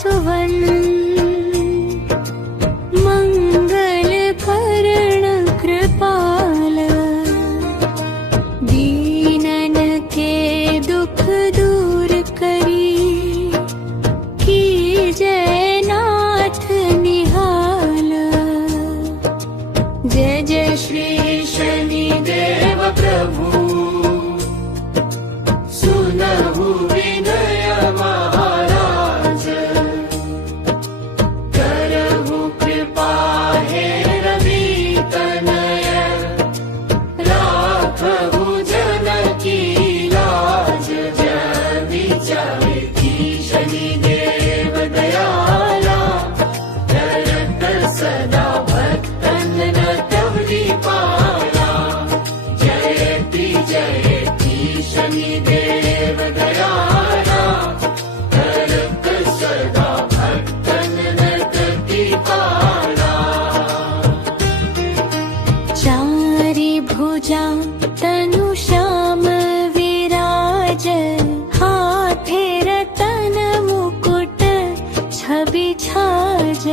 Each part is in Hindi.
सुवन मंगल करण कृपाल दीनन के दुख दूर करी जय नाथ निहाल। जय जय श्री शनिदेव प्रभु सुनहु विनय महाराज करहु कृपा हे रवि तनय राखहु जन की लाज। जय विचारी शनिदेव दयाला करत सदा भक्तन नटवरी पाला। जयति जयति शनिदेव दयाला करत सदा भक्तन नटवरी पाला। चारि भुजा तनु श्याम विराज हाथे रतन मुकुट छवि छाज।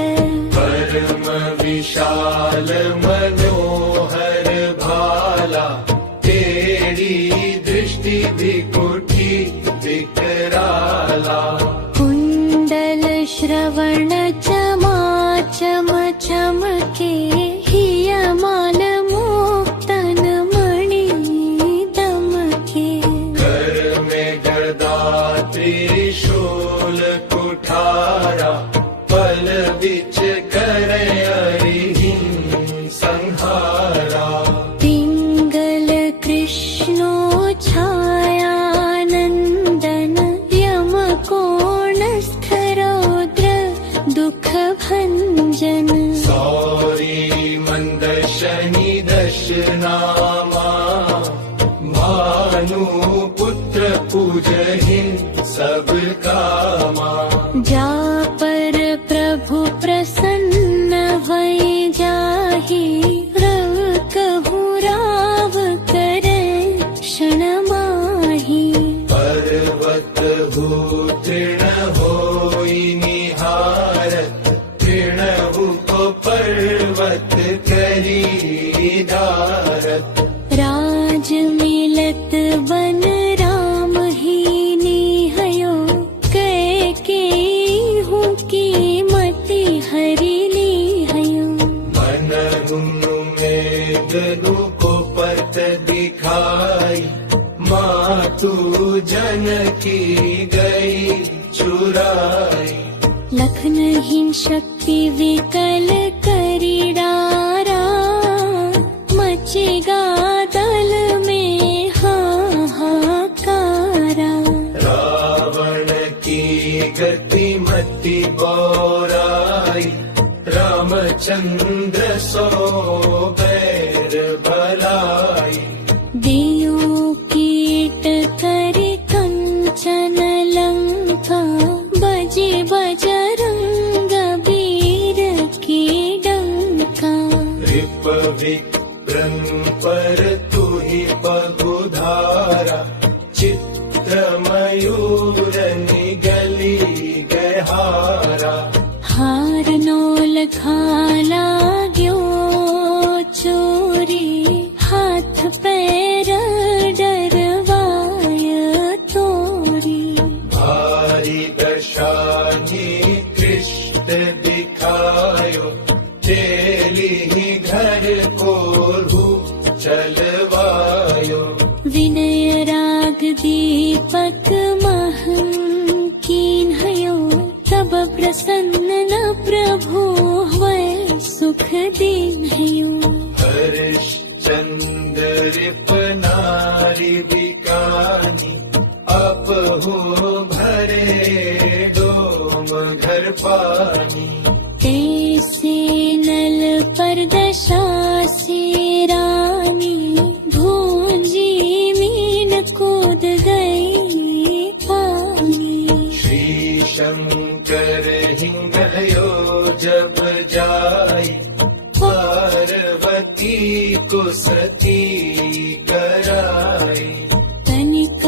परम विशाल मनोहर भाला तेरी दृष्टि विकुटी विकराला। कुंडल श्रवण चमाचम चमके हियमान मुक्तन मणि दमके। कर में गदा त्रिशूल कुठारा पल बिच करे अरिहिं संहारा। पिंगल कृष्णो छाया नंदन यम कोण स्थिरौद्र दुख भंजन। सौरी मंद शनि दश नामा भानु पुत्र पूजहिं सब कामा। जा पर प्रभु प्रसन्न भई जाहि रघु राव करे क्षण माहि। पर्वत हो तृण होई निहारत तृणहु को पर्वत करी धारत। राज मिलत बन राम ही निहयो कैकेयी की मति हरि लिहयो। मनहु मेघ रूप पत दिखाई मातु जनकी गई चुराई। लखनहीन शक्ति विकल करी डारा मचेगा दल में हाहाकारा। रावण की गति मति बोराई रामचंद्र सो बैर भलाई। दियो कीट करि कंचन लंका बजे बजरंग वीर की डंका। विप्रं पर तुहि बहुधारा चित्र मयूर निगली गहारा। हार नोल खाला ग्यो चोरी हाथ पैर डरवाय तोरी। भारी दशा कृष्ण दिखायो चेली घर को चलवायो। विनय राग दीपक महं कीन्हयो तब प्रसन्न न प्रभु वै सुख दीन्हयो। हरिश्चंद्र रिप नारी बिकानी अपहु भरे डोम घर पानी। तैसे नल पर दशा से रानी भूंजी मीन कूद गई पानी। श्री शंकर हिंगयो जब जाई पार्वती को सती कराई। तनिक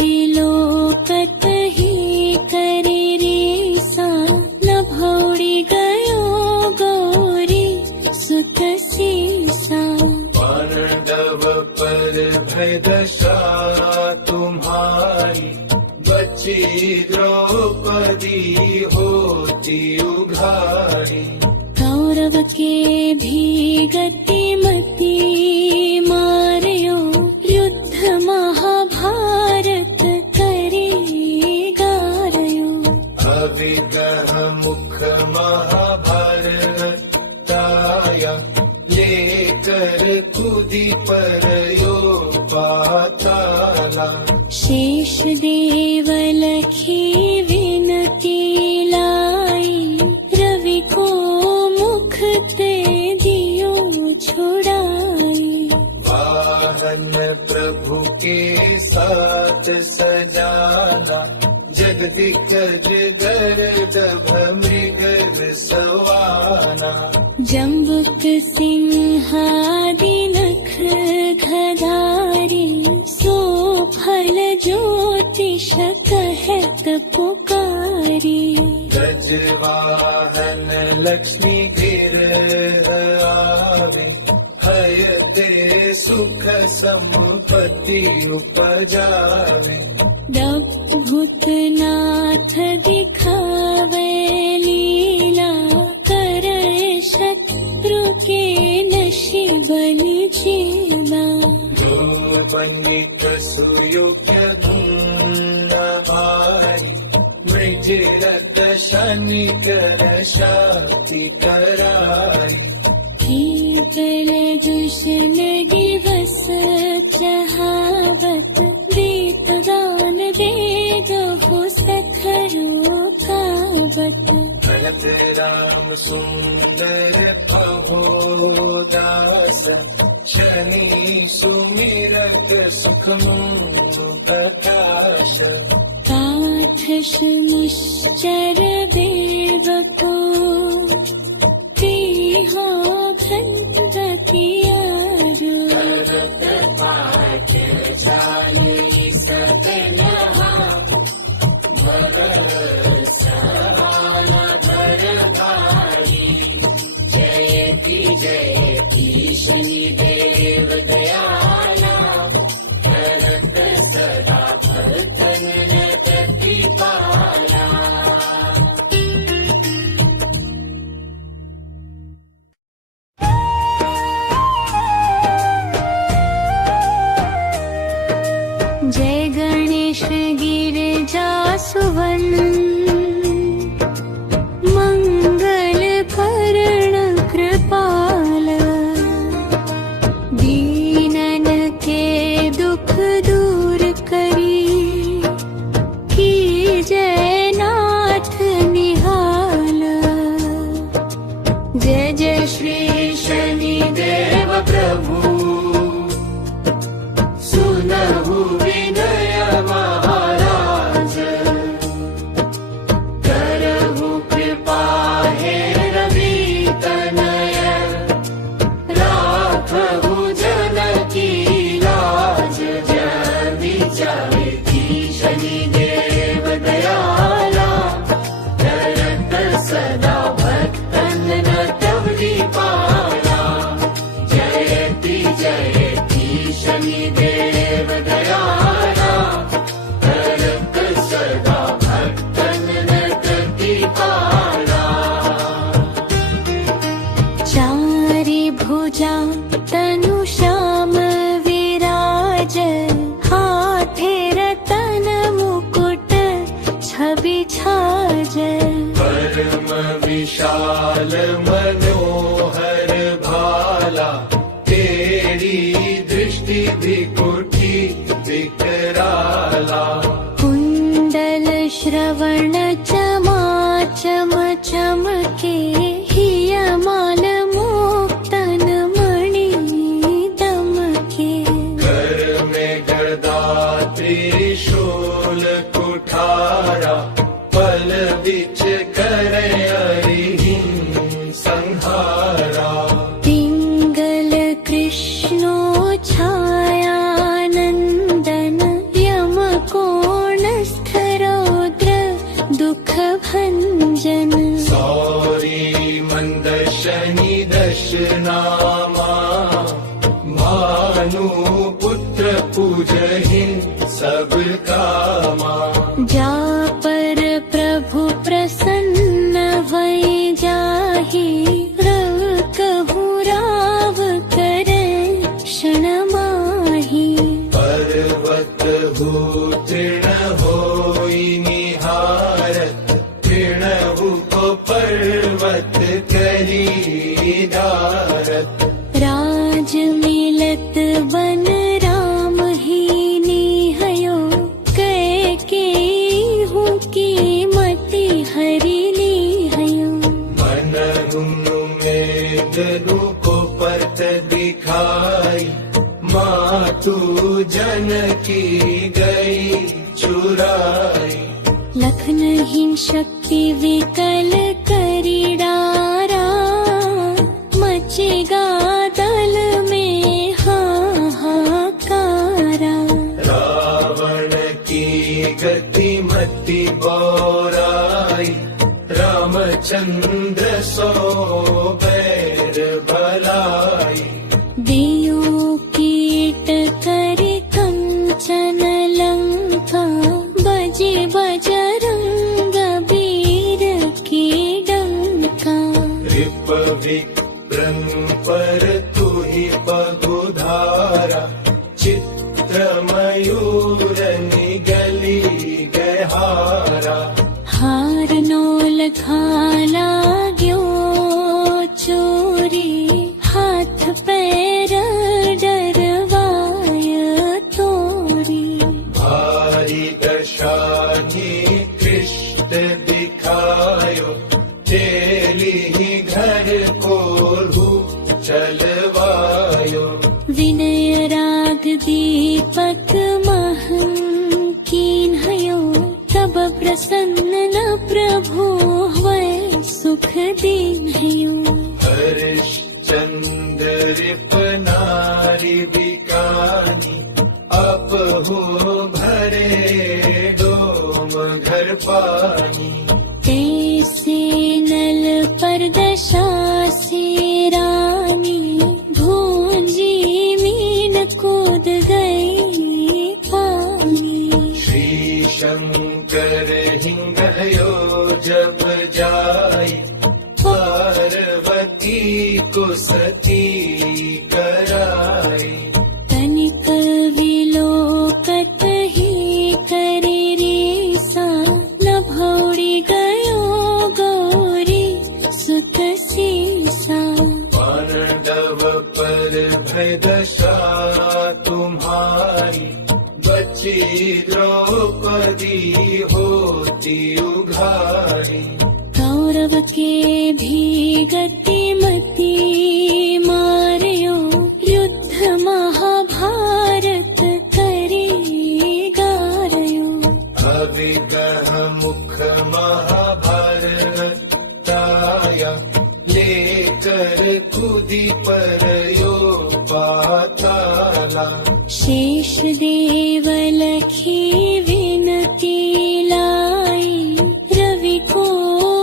विलोकत ही करे रे सा भय दशा तुम्हारी, बची द्रौपदी होती उघारी। कौरव के भी गतिमती मार्यो, युद्ध महाभारत करे गारयो। अविग्रह मुख महाभारताया, लेकर कूदी परयो पाताला। शेष देव लखी विनती लाई, रवि को मुख ते दियो छुड़ाई। वाहन प्रभु के साथ सजाना, जगदिकज गर्दभ मृग सवाना। जम्बुक सिंहादि नख गधारी, सो फल ज्योतिष कहत पुकारी। गजवाहन लक्ष्मी गिरह आवे, हयते सुख संपत्ति उपजावे। भूतनाथ दिखावे लीला, करे शत्रु के नशि बलि चेला। बनित सुयोग्य धुन भारी, मृजरत शनिकर शांति कराई। कीर्तन दुष्ण दिवस चहावत, दीत दान दे दो सखरो कावत। भरत राम सुंदर भवोदास, शनि सुमिरत सुख प्रकाश। काठ निश्चर देव को, हो भगवतियारो। पाठ चाली सकल जयति जयति शनिदेव दयाला, करत सदा भक्तन प्रतिपाला। जय गणेश गिरिजा सुवन, मंगल करण कृपाल। दीनन के दुख दूर करी, की जय नाथ निहाल। जय जय श्री शनिदेव प्रभु, सुनहु विनय महाराज। करहु कृपा हे रवि तनय, राखहु जन की लाज। जय जयति शनिदेव दयाला, करत सदा भक्तन प्रतिपाला। जयति जयति शनिदेव दयाला, करत सदा भक्तन प्रतिपाला। चारि भुजा तनु श्याम विराज, हाथे रतन मुकुट छवि छाज। परम विशाल मनोहर भाला, तेरी दृष्टि विकुटी विकराला। कुंडल श्रवण चमा चम चमके, हिय मान मुक्तन मणि दमके। कर में गदा त्रिशूल कुठारा, पल बिच करे अरिहिं संहारा। पिंगल कृष्णो छाया नंदन, यम कोण स्थरौद्र दुख भंजन। सौरी मंद शनि दश नामा, भानु पुत्र पूजहि सब कामा। जा पर प्रभु प्रसन्न भई जाहि, रव कहु राव करे क्षण माहि। पर्वत हो तृण होई निहारत, तृणहु को पर्वत करी डारत। राज मिलत बन राम ही निहयो, कैकेयी की मति हरि लिहयो। मनहुनु मेद रूप परत दिखाई, मातु जनकी गई चुराई। लखनहीन शक्ति विकल करी डारा, मचेगा दल में हाहाकारा। रावण की गति मति बौराई, रामचंद्र सो बैर भलाई। दियो कीट करे कंचन लंका, बजे बजरंग बीर की डंका। रिप विक्रम पर तुहि बहुधारा, चित्र मयूर निगली गहारा। हार नोल खाला ग्यो चोरी, हाथ पैर डरवाय तोरी। भारी दशा कृष्ण दिखायो, चेली घर को चलवायो। विनय राग दीपक महन कीन्हयो, तब प्रसन्न न प्रभु हुए सुख दीन्हयो। हरिश्चंद्र रिप नारी बिकानी, अपहु भरे डोम घर पानी। तैसे नल पर दशा से रानी, भूंजी मीन कूद गई पानी। श्री शंकर हिंगयो जब जाई, पार्वती को सती कराई। तनिक विलोकत ही करे रीसा, न भौड़ी गयो गौरी सुत सीसा। पांडव पर भय दशा तुम्हारी, बची द्रौपदी होती उघारी। कौरव के भी गति मति मार्यो, युद्ध महाभारत करे गारयो। अविगह मुख महाभारत ताया, लेकर कूदी परयो पाताला। शेष देव लखी विनती लाई, रवि को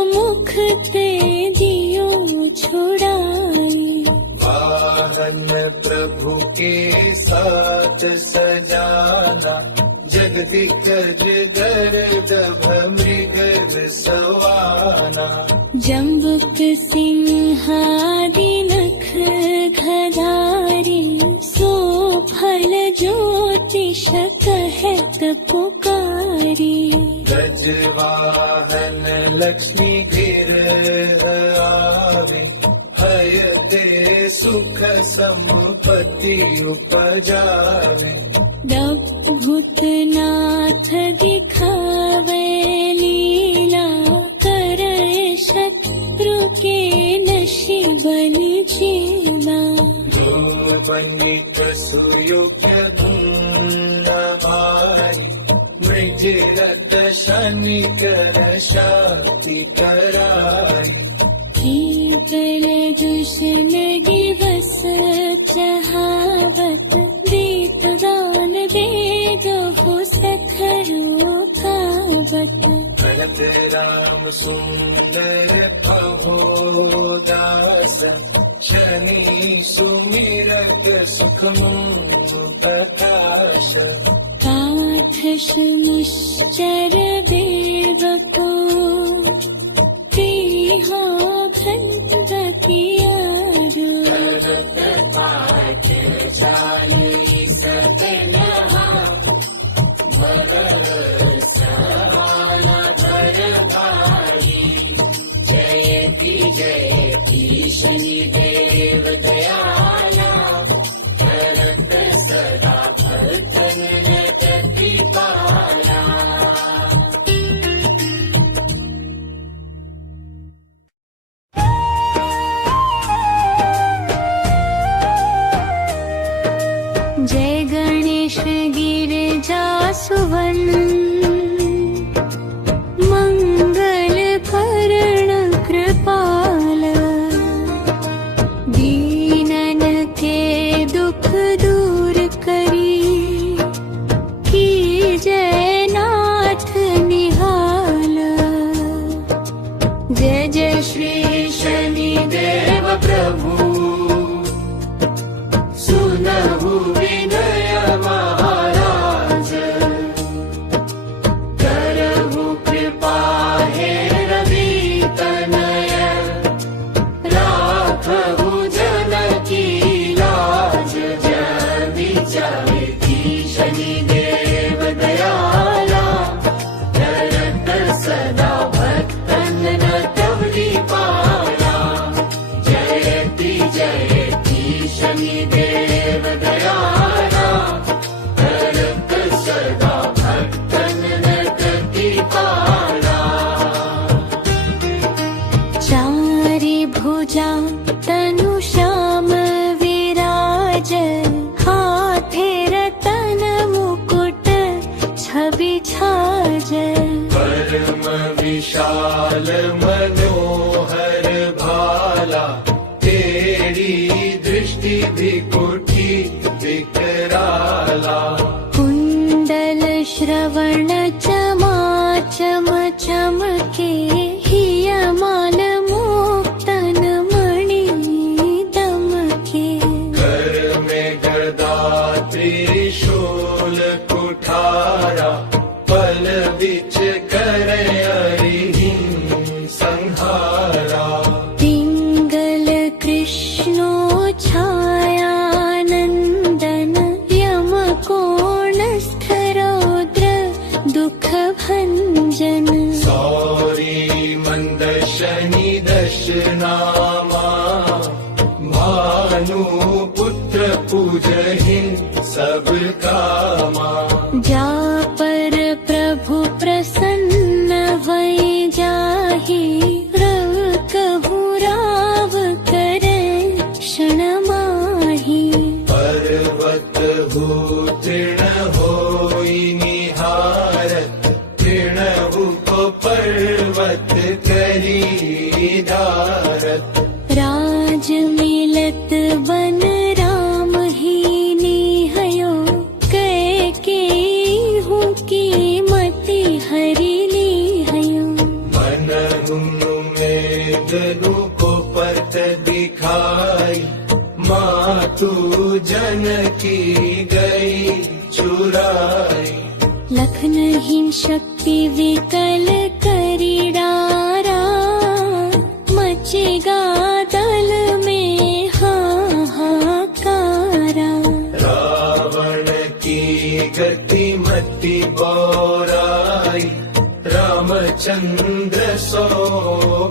मुख ते दियो छुड़ाई। वाहन प्रभु के साथ सजाना, जगदिकज गर्द मृग सवाना। जम्बुक सिंहादि नख गधारी, सो फल ज्योतिष कहत पुकारी। गजवाहन लक्ष्मी गिर आवे, हयते सुख संपत्ति उपजावे। दभुत नाथ दिखावे लीला, करे शत्रु के नशि बलि जीला। वनित सुयोग्य धुन भारी, मृजरत शनिकर शाति कराई। कीर्तन दुष्ण दिवस चहावत, दीप दान वेदो सखरो खावत। भरत राम सुंदर प्रभु दास, शनि सुमिरत सुख प्रकाश काठ शनिश्चर देव को प्रिया भक्त किया शनिदेव दयाला करत सदा भक्तन प्रतिपाला। जय गणेश गिरिजा सुवन मंगल करण कृपाल दीनन के दुख दूर करी की जय नाथ निहाल। जय जय श्री शनिदेव प्रभु सुनहु विनय महाराज करहु कृपा हे रवि तनय राखहु जन की लाज। जय विचारे की शनिदेव दयाला करत सदा भक्तन प्रतिपाला। जयति जयति शनिदेव दयाला करत सदा भक्तन प्रतिपाला। चारि भुजा तनु श्याम विराज हाथे रतन मुकुट छवि छाज। परम विशाल मनोहर भाला तेरी दृष्टि विकुटी विकराला। कुंडल श्रवण चमा चम चमके हियमान मुक्तन मणि दमके। कर में गदा त्रिशूल कुठारा पल बिच करे अरिहिं संहारा। पिंगल कृष्णो छाया नंदन यम कोण स्थरौद्र दुख भंजन। सौरी मंद शनि दशनामा भानु पुत्र पूजहिं सब कामा। जा पर प्रभु प्रसन्न भई जाहि रव कहु राव करे क्षण माहि। पर्वत हो तृण होई निहारत तृणभु को पर्वत करी धारत। राज मिलत बन राम ही निहयो कैकेयी की मति हरि लिहयो। मनहुनु में दनु को परत दिखाई मातु जनकी गई चुराई। लखनहीन शक्ति विकल करी डारा मचेगा दल में हाहाकारा। रावण की गति मति बोराई रामचंद्र सो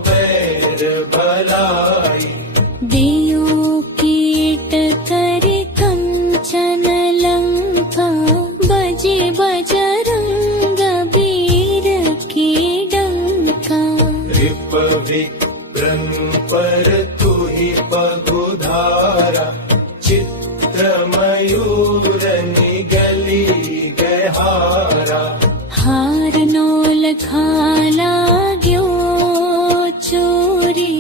बैर भलाई। देयों कीट करे कंचन लंका बजे बजरंग वीर की डंका। रिप विक्रम पर तू ही बगुधारा चित्र मयूर निगली गहारा। हार नोल खाला ग्यो चोरी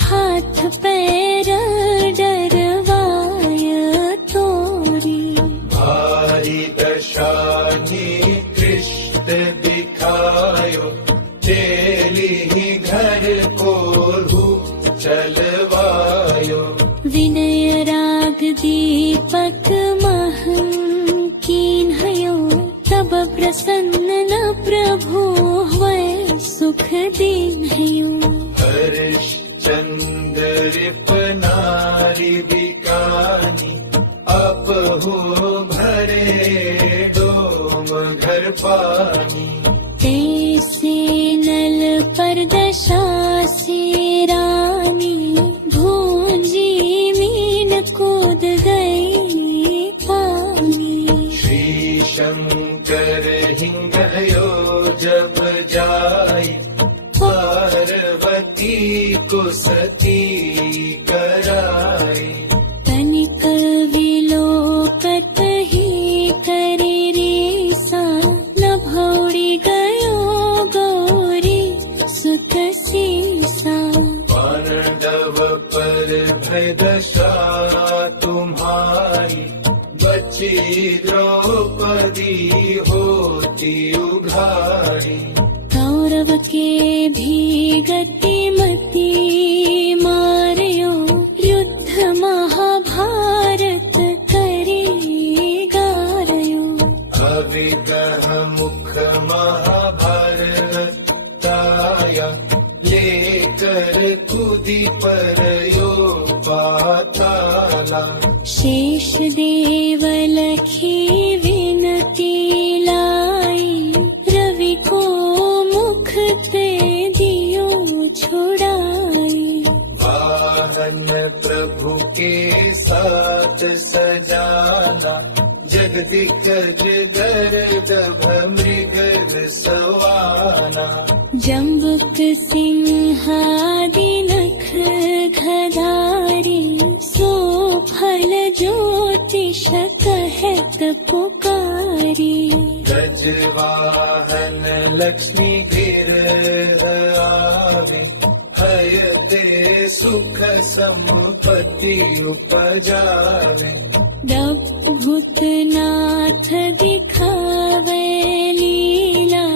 हाथ पैर डरवाय तोरी। भारी दशा निकृष्ट दिखायो तेली घर को चलवा। दीपक महं कीन्हयो तब प्रसन्न न प्रभु वै सुख दीन्हयो हरिश्चंद्र नारी बिकानी अपहु भरे डोम घर पानी तैसे नल पर दशा से रानी भूंजी मीन कूद गई पानी श्री शंकर हिंगयो जब जाई पार्वती को सती कराई तनिक विलोकत ही करे रेसा न भौरी गयो गौरी सुत सीसा पांडव पर भय दशा तुम्हारी बची द्रौपदी होती उघारी कौरव के भी गति मति मारयो युद्ध महाभारत करे गारयो अविग्रह मुख महाभारत ताया लेकर कूदी पर यो पाताला शेष देव लखी विनती लाई रवि को मुख ते दियो छुड़ाई वाहन प्रभु के साथ सजाना जगदिकज गर्द मृग सवाना जम्बुक सिंहादि नख गधारी सो फल ज्योतिष कहत पुकारी गजवाहन लक्ष्मी गिरह आवे हयते सुख संपत्ति उपजावे भूतनाथ दिखावे लीला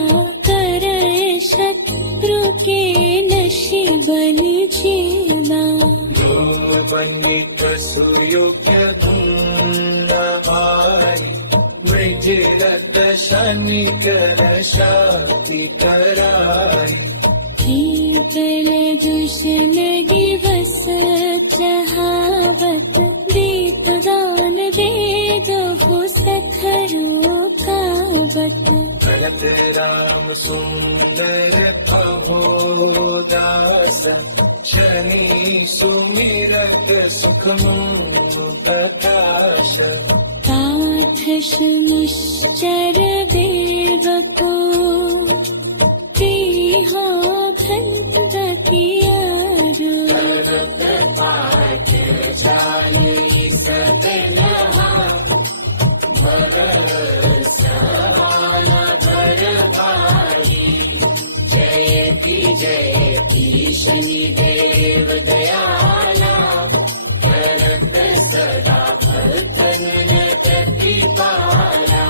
करे शत्रु के नशिबन जीला जो बनित सुयोग्य धुन भारी मृजरत शनिकर शांति कराई कीर्तन दुष्ण दिवस चहावत दीप दान दे दो सखरो खावत भरत राम सुंदर अहोदास शनि सुमिरत सुख प्रकाश काठ निश्चर देव को प्रिया भक्त कियारो पाठ जाने सकलहा भगत सवाला भर भाई जयति जयति शनि देव दयाला भरत सदा भक्तन प्रतिपाला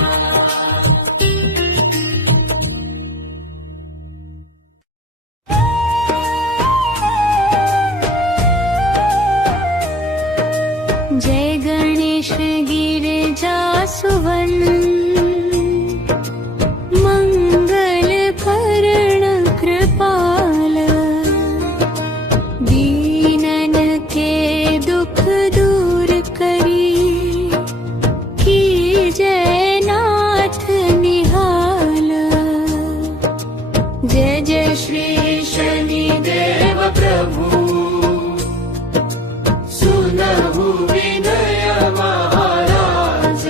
जय गणेश गिरिजा सुवन मंगल करण कृपाल दीनन के दुख दूर करी की जय नाथ निहाल जय जय श्री शनि देव प्रभु सुनहु विनय महाराज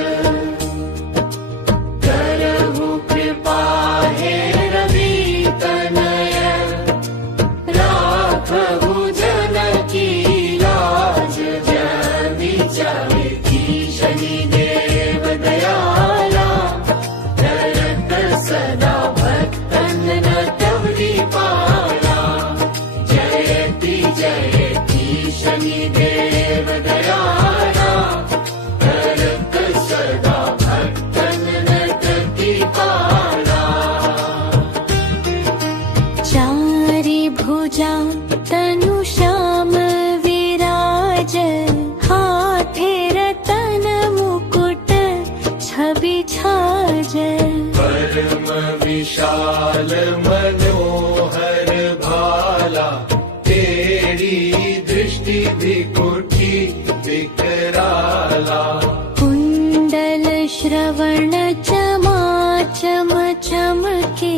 श्रवण चमाचम चमके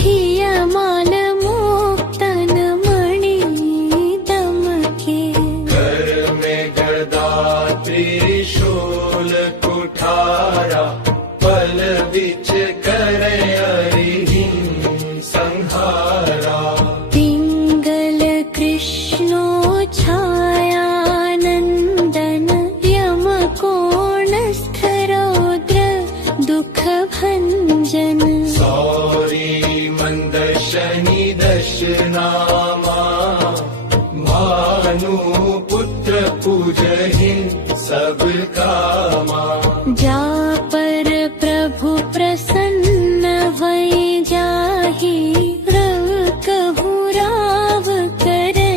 हियमाल मुक्तन मणि दमके। कर में गदा त्रिशूल कुठारा पल बिच करे अरिहिं संहारा। पिंगल कृष्णो छायानंदन यम कोणस्थ रौद्र दुख भंजन। सौरी मंद शनि दशनामा भानु पुत्र पूजहिं सब कामा। जा पर प्रभु प्रसन्न भई जाहि रव कहु राव करे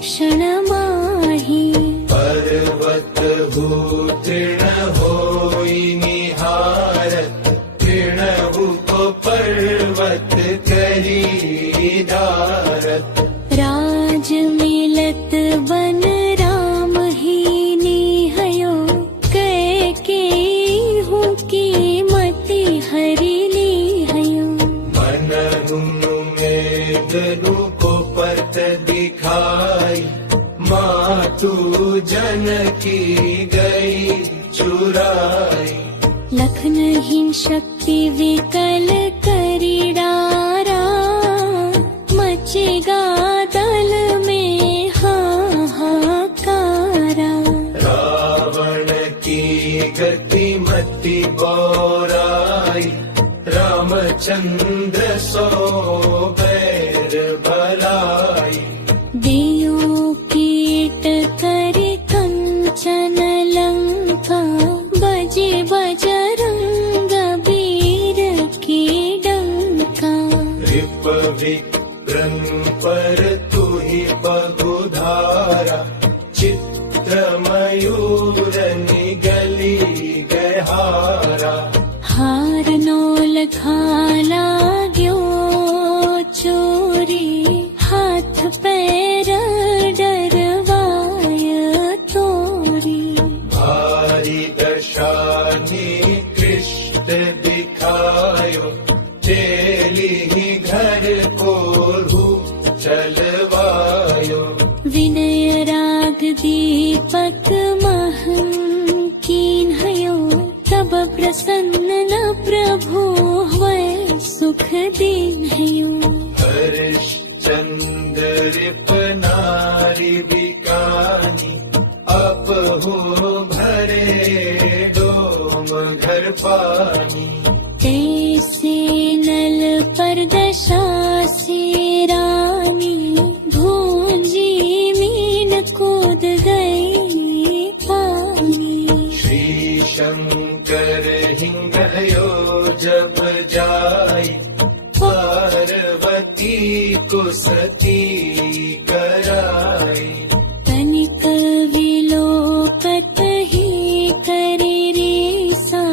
क्षण माहि। पर्वत हो तृण होई निहारत तृणभु को पर्वत करी धारत। राज मिलत बन राम ही निहयो कैकेयी की मति हरि लिहयो। मन मेद रूप पत दिखाई मातु जनकी गई चुराई। लखन ही शक्ति विकल करी डारा मचेगा दल में हाहाकारा। रावण की गति मति बौराई रामचंद्र सो बैर भलाई। दियो कीट करि कंचन लंका बजे बजरंग वीर की डंका। रिप विक्रम पर तुहि बहुधारा चित्र मयूर निगली गहारा। हार नोल खाला ग्यो चोरी हाथ पैर डरवाय तोरी। भारी दशा निकृष्ट दिखायो चेली घर को चलवायो। विनय राग दीपक महं कीन्हयो तब प्रसन्न न प्रभु वै सुख दीन्हयो। हरिश्चंद्र रिप नारी बिकानी अपहु भरे डोम घर पानी। तैसे नल पर दशा से रानी भूंजी मीन कूद गई पानी। श्री शंकर हिंगयो जब जाई पार्वती को सती कराई। तनिक विलोकत ही करे रीसा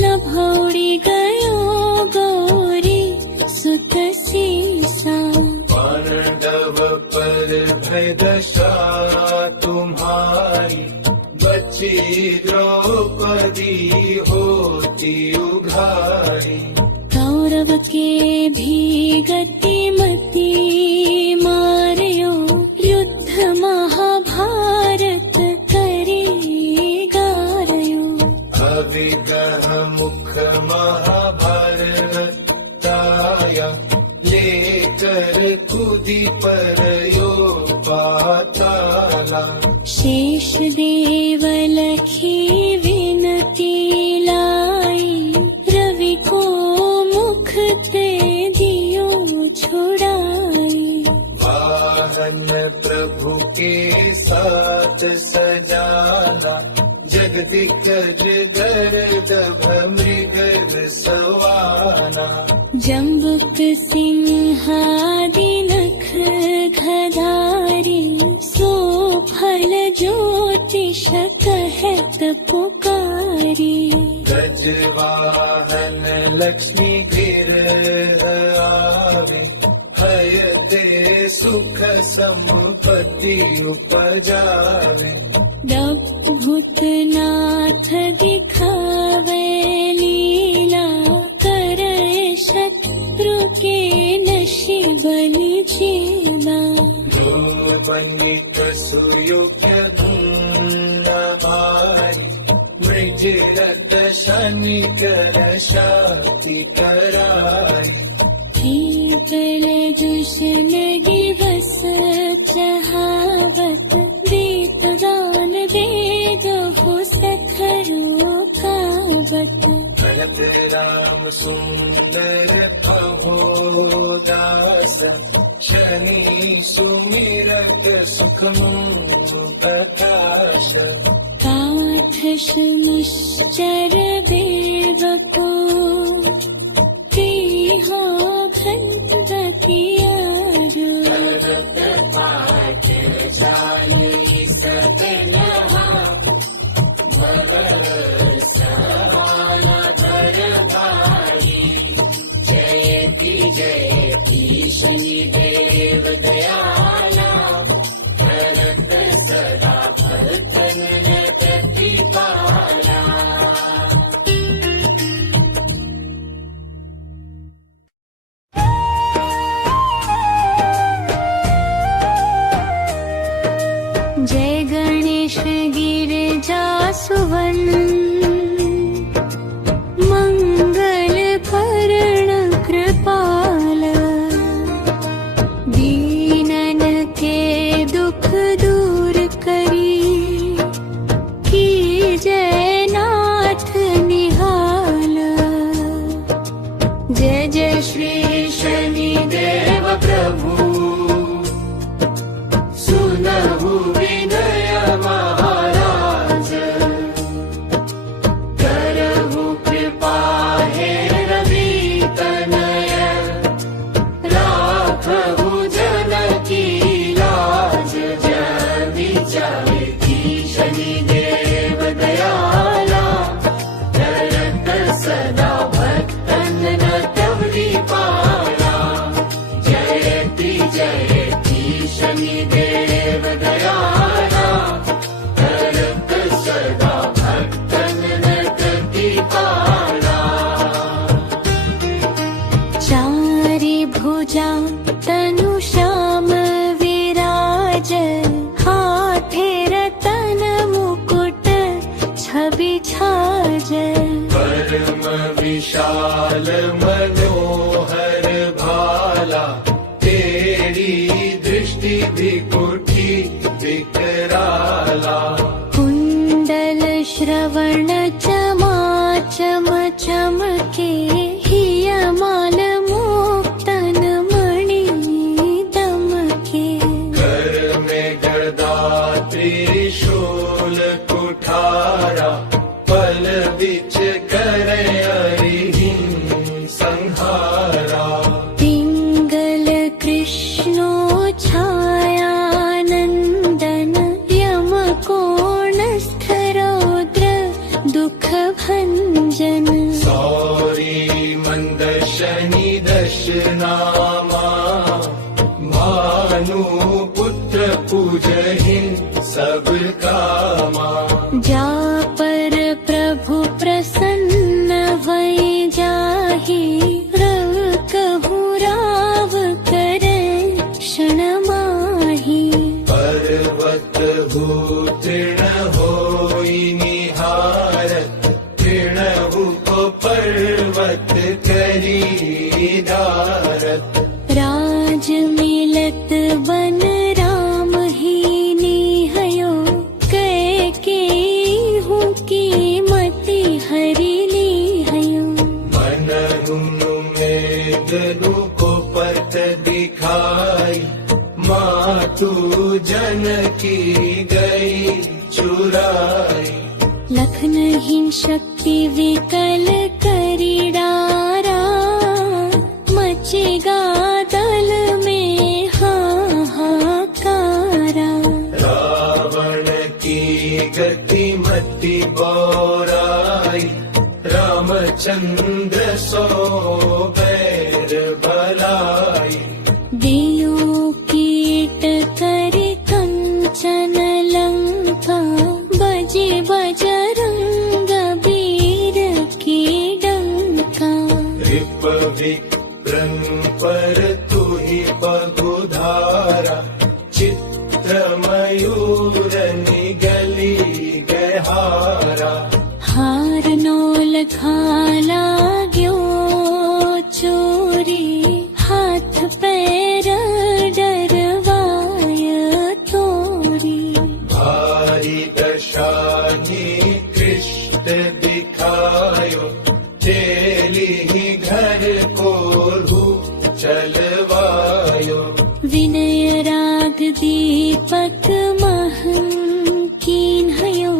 लभौड़ी गयो गौरी सुत सीसा। पांडव पर भय दशा तुम्हारी बची द्रौपदी होती उघारी। कौरव के भी गति मति मारयो युद्ध महाभारत करे गारयो। अविगह मुख महाभारताया लेकर कूदी पर यो पाताला। शेष देव लखी विनती लाई रवि को मुख ते दियो छुड़ाई। वाहन प्रभु के साथ सजाना जगदिकज गर्दभ मृग सवाना। जम्बुक सिंहादि नख गधारी सो फल ज्योतिष कहत पुकारी। गजवाहन लक्ष्मी गिरह आवे हयते सुख संपत्ति उपजावे। भूतनाथ दिखावे वनित सुयोग्य भारी मृजरत शनिकर शाति कराई शीतल जुशन दिवस चहावत दीत गान वेदो सखरो खावत भरत राम सुंदर कहो दास शनि सुमिरत सुखमुख प्रकाश काठ निश्चर देव को प्रिया भगवती पाठ जानी सकलहा भगत सवाला भर भाई जयति जयति शनिदेव दयाला भरत सदा भक्तन प्रतिपाला जय गणेश गिरिजा सुवन मंगल करण कृपाल दीनन के दुख दूर करी की जय नाथ निहाल जय जय श्री शनिदेव प्रभु सुनहु विनय महाराज करहु कृपा हे रवि तनय राखहु जन की लाज जय जयति शनिदेव दयाला करत सदा भक्तन न तवरी पाला जयति जयति शनिदेव दयाला करत सदा भक्तन न प्रतिपाला चारि भुजा तनु श्याम विराज हाथे रतन मुकुट छवि छाज परम विशाल मनोहर भाला तेरी दृष्टि विकुटी विकराला कुंडल श्रवण चमा चम चमके हियमाल मुक्तन मणि दमके कर में गदा त्रिशूल कुठारा पल बिच करे अरिहिं संहारा पिंगल कृष्णो छायानंदन यम कोणस्थ रौद्र दुख भंजन सौरी मंद शनि दशनामा भानु पुत्र पूजहिं सब कामा जा पर प्रभु प्रसन्न भई जाहि रव कहु राव करे क्षण माहि पर्वत हो तृण होई निहारत तृणहु को पर्वत करी धारत राज मिलत बन राम ही निहयो कैकेयी की मति हरि लिहयो मनहुनु मेदनु को पत दिखाई मातु जनकी गई चुराई लखन हिं शक्ति विकल करी डारा मचेगा दल में हाहाकारा रावण की गति मति बौराई रामचंद्र सो बैर भलाई देयो कीट करि कंचन लंका बजे बजरंग बीर की डंका रिप विक्रम पर तुहि बहुधारा चित्त हरखा लाग्यो चोरी, हाथ पैर डरवाय तोरी। भारी दशानी कृष्ण दिखायो, चेली घर को चलवायो। विनय राग दीपक महं कीन्हयो,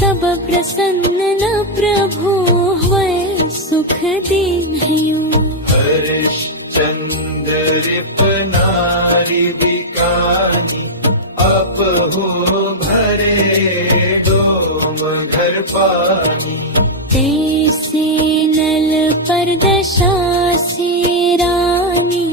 तब प्रसन्न न प्रभु वै सुख दीन्हयो। हरिश्चंद्र नारी बिकानी, अपहु भरे डोम घर पानी। तैसे नल पर दशा से रानी,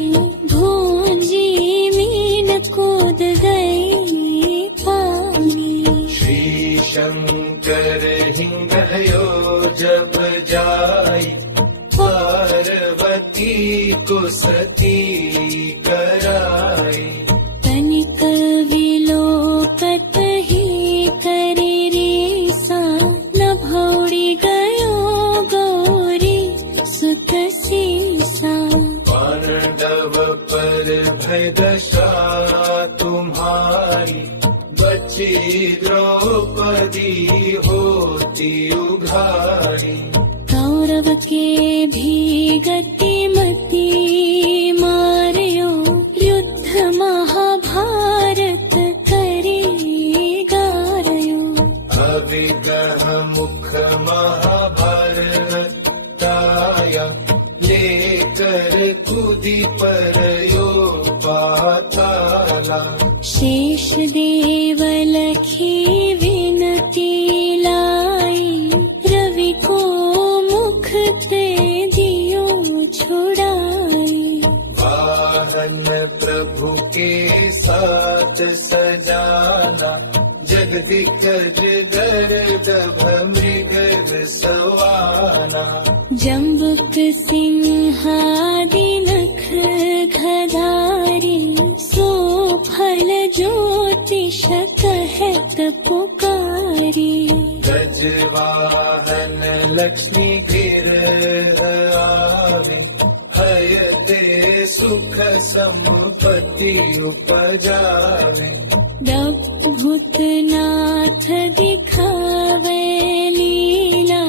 भूंजी मीन कूद गई पानी। श्री शंकर हिंगयो जब जाई, पार्वती को सती कराई। तनिक विलोकत ही करे रीसा, लभौड़ी गयो गौरी सुत सीसा। पांडव पर भय दशा तुम्हारी, बची द्रौपदी होती उघारी। कौरव के भी गतिमती मार्यो, युद्ध महाभारत करी गारयो। अविग्रह मुख महाभारत ताया, लेकर कूदी परयो पाताला। शेष देव लखी विनती लाई, रवि को मुख ते दियो छुड़ाई। वाहन प्रभु के साथ सजाना, जगदिकज गर्द मृग सवाना। जम्बुक सिंहादि नख गधारी, सो फल ज्योतिष कहत पुकारी। गजवाहन लक्ष्मी गिरह आवे, हयते सुख संपत्ति उपजावे। भूतनाथ दिखावे लीला,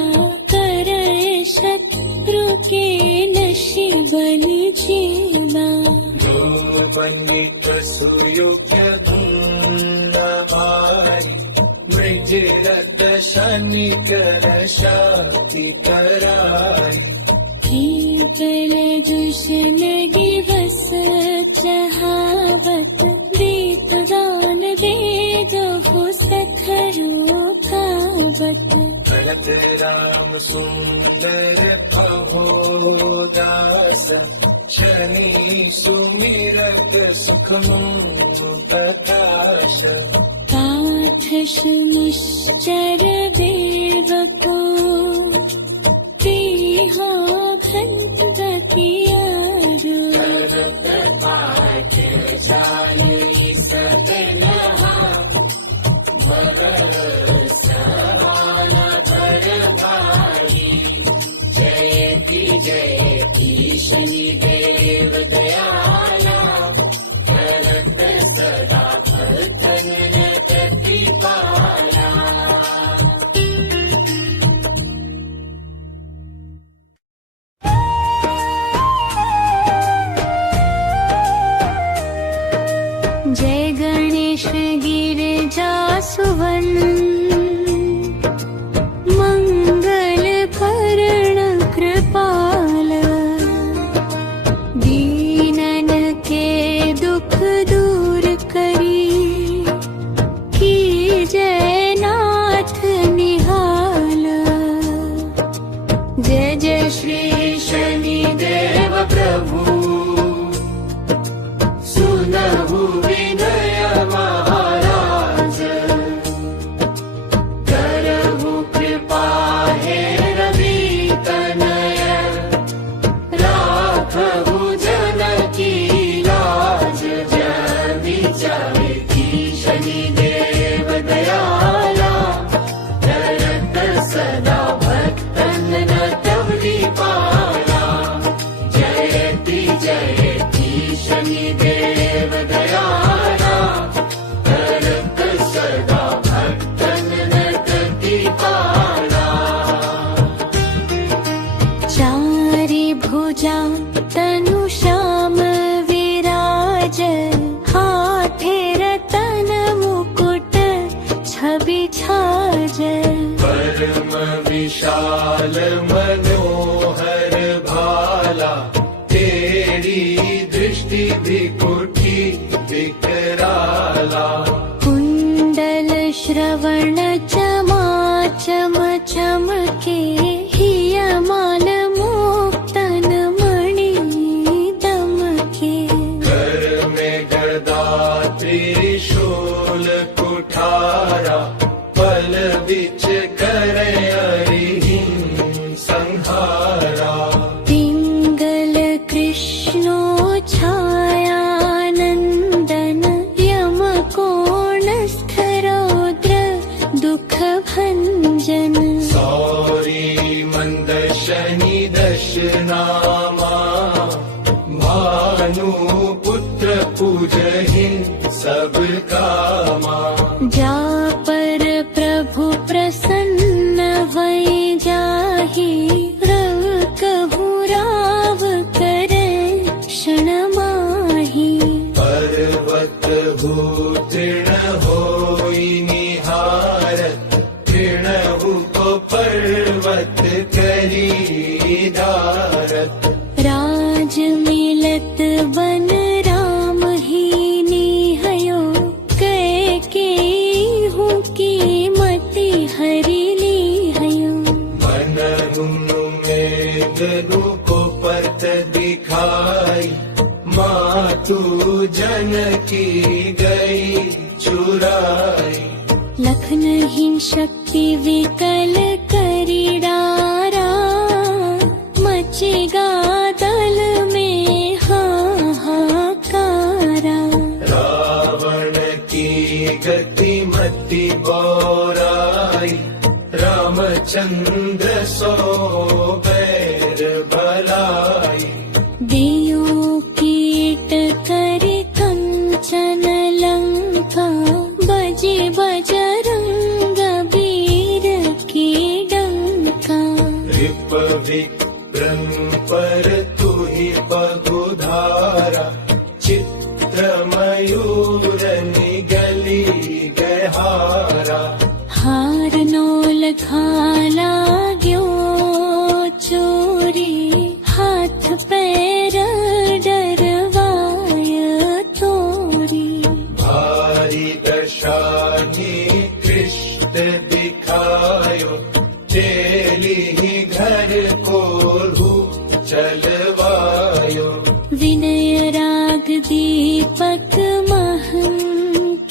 करे शत्रु के नशिबन जीला। जो बनित सुयोग्य धुन भारी, मृजरत शनिकर शांति कराई। केवल दुष्ण दिवस चहावत, दीपदान दे दो सखरो खावत। भरत राम सुंदर दास, शनि सुमिरत सुख प्रकाश। पाठ निश्चर देव को, प्रिया भगवती आरो। पाठ चाली सकलहा, भगत सवाला कर भाई। जयति जयति शनिदेव दयाला, भरत सदा भक्तन प्रतिपाला। जय गणेश गिरिजा सुवन, मंगल करण कृपाल। दीनन के दुख दूर करी, की जय नाथ निहाल। जय जय श्री शनिदेव प्रभु, सुनहु विनय महाराज। करहु कृपा हे रवि तनय, राखहु जन की लाज। जय चाहती शनिदेव दयाला, करत सदा भक्तन पूजा तनु श्याम विराज, हाथे रतन मुकुट छवि छाज। परम विशाल मनोहर भाला, तेरी दृष्टि विकुटी विकराला। कुंडल श्रवण चमा चम चमके, हियमाल मुक्तन मणि दमके। कर में गदा त्रिशूल कुठारा, पल बिच करे अरिहिं संहारा। पिंगल कृष्णो छायानंदन, यम कोणस्थ रौद्र दुख भंजन। सौरी मंद शनि दशनामा, भानु पुत्र पूजहिं सब कामा। जा पर प्रभु प्रसन्न वै जाहि, रव कहु राव करे क्षण माहि। पर्वत भू तृण होई निहारत, तृणभु को पर्वत करी धारत। राज मिलत बन राम ही निहयो, कैकेयी की मति हरि लिहयो। मन मेघ रूप परत दिखाई, मातु जनकी गई चुराई। लखनहीन शक्ति विकल करी डारा, मचेगा दल में हाहाकारा। रावण की गति मति बोराई, रामचंद्र सो बैर भलाई। दियो कीट करे कंचन लंका, बजे बजरंग वीर की डंका। विप्रम पर तुहि बहुधारा, चित्र मयूर निगली गहारा। हार नोल खाला ग्यो चोरी, हाथ पैर डरवाय तोरी। भारी दशाही कृष्ण दिखायो, चेली घर को चलवायो। विनय राग दीपक महं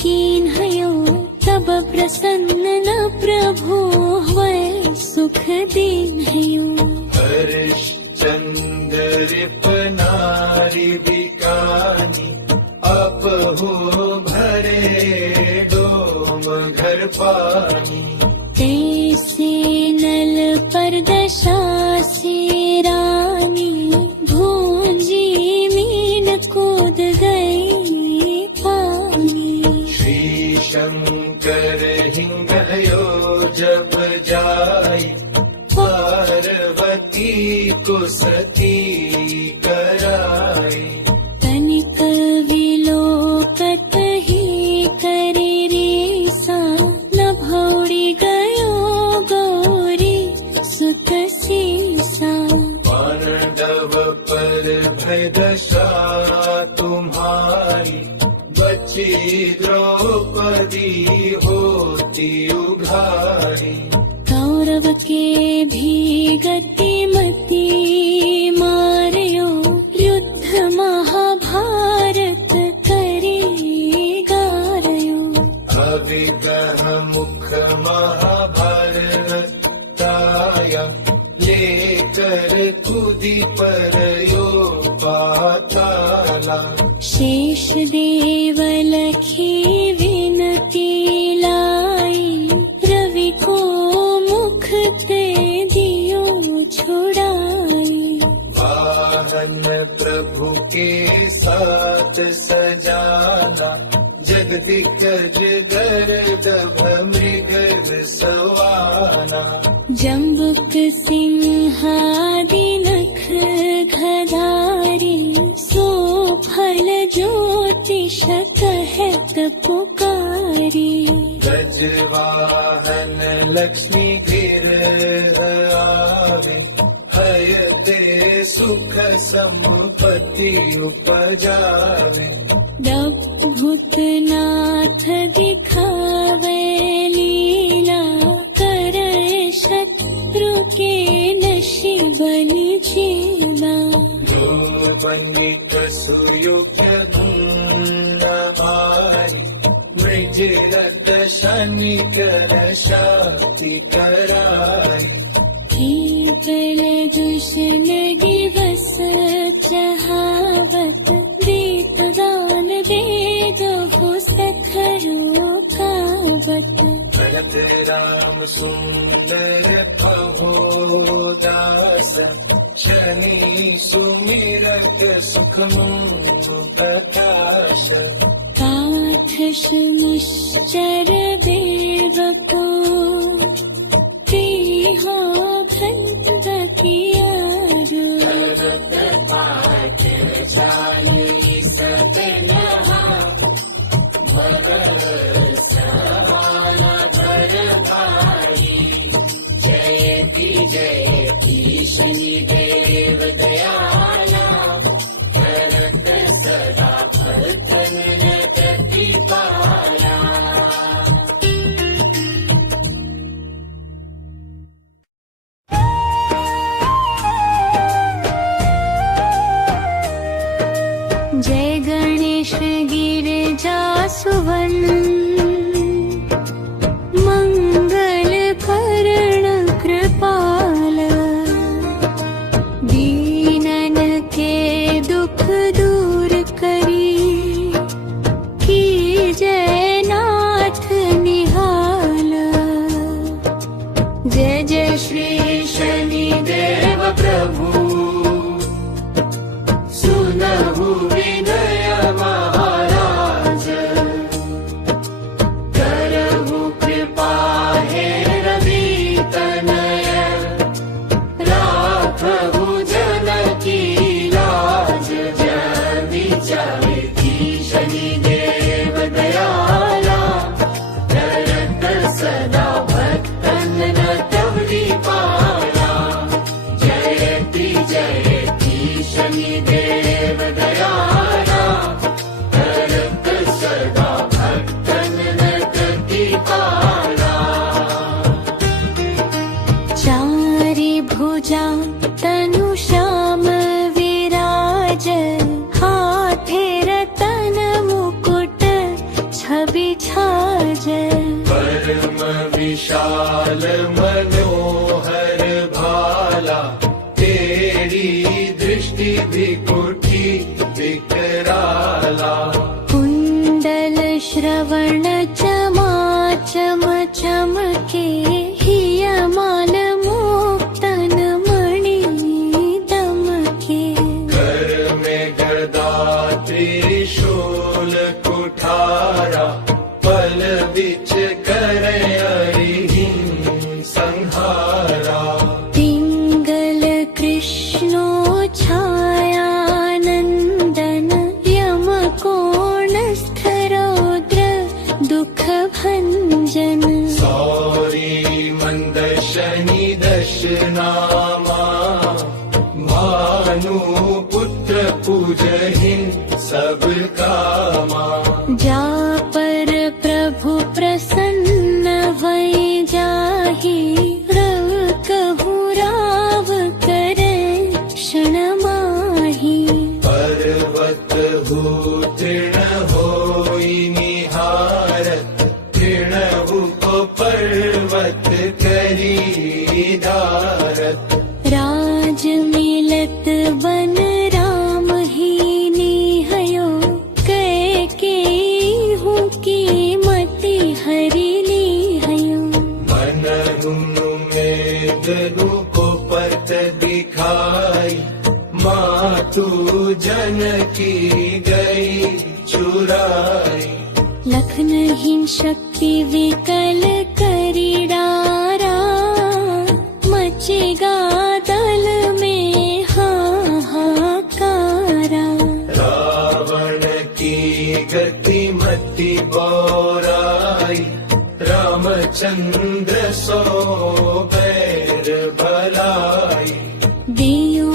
कीन्हयो, तब प्रसन्न न प्रभु वै सुख दीन्हयो। हरिश्चंद्र नारी बिकानी, अपहु भरे डोम घर पानी। तैसे नल पर दशासी रानी, भूंजी मीन कूद गई पानी। श्री शंकर हिंगयो जब जाई, पार्वती को सती कराई। तनिक विलोकत ही करे रीसा, न भौड़ी गयो गौरी सुत सीसा। पांडव पर भय दशा तुम्हारी, बची द्रौपदी होती उघारी। कौरव के भी गति मति मारयो, युद्ध महाभारत करी गारयो। अविग्रह मुख महाभारत ताया, लेकर कूदी पर यो पाताला। शेष देव लखी विनती लाई, रवि को मुख ते दियो छुड़ाई। वाहन प्रभु के साथ सजाना, जगदिकज गर्दभ मृग सवाना। जम्बुक सिंहादि नख घर पुकारी। गजवाहन लक्ष्मी गिरह आवे, हयते सुख संपत्ति उपजावे। भूतनाथ दिखावे लीला, करे शत्रु के नशी बलि जीला। जो बनित सुयोग्य गुण भारी, मृजरत शनिकर शांति कराई। पल दुष्ण दिवस चहावत, दीपदान दे दो सखरो खावत। भरत राम सुंदर भवोदास, शनि सुमिरत सुख प्रकाश। काठ निश्चर देव को, प्रिया भक्त कियारो। भरत पाठ जानी सकलहा, भरत सहारा भर भाई। जयति जयति शनिदेव दयाला, भरत सदा भक्तन प्रतिपाला। जय गणेश गिरिजा सुवन, मंगल करण कृपाल। दीनन के दुख दूर करी, की जय नाथ निहाल। जय जय श्री शनिदेव प्रभु, सुनहु विनय महाराज। करहु कृपा हे रवि तनय, राखहु जनकी लाज। जय जयति शनिदेव दयाला, करत सदा भक्तन प्रतिपाला। जयति जयति शनिदेव दयाला, करत सदा भक्तन प्रतिपाला। चारि भुजा तनु श्याम विराज, हाथे रतन मुकुट छवि छाज। परम विशाल मनोहर भाला, तेरी दृष्टि भी कुटी विकराला। कुंडल श्रवण चमा चम चमके, हियमान मुक्तन मणि दमके। कर में गदा त्रिशूल कुठारा, पल बिच करे अरिहिं संहारा। पिंगल कृष्णो छायानंदन, यम कोण स्थरौद्र दुख भंजन। सौरी मंद शनि दश नामा, भानु पुत्र पूजहिं सब कामा। जा पर प्रभु प्रसन्न भई जाहि, रव कहु राव करे क्षण माहि। पर्वत हो तृण होई निहारत, तृणभु को पर्वत करी धारत। राज मिलत बन राम ही निहयो, कैकेयी की मति हरि लिहयो। मनहु मेद रूप पत दिखाई, मातु जनकी गई चुराई। लखनहीन शक्ति विकल करी डारा, मचेगा दल में हाहाकारा। रावण की गति मति चंद्र सो बैर भलाई दियो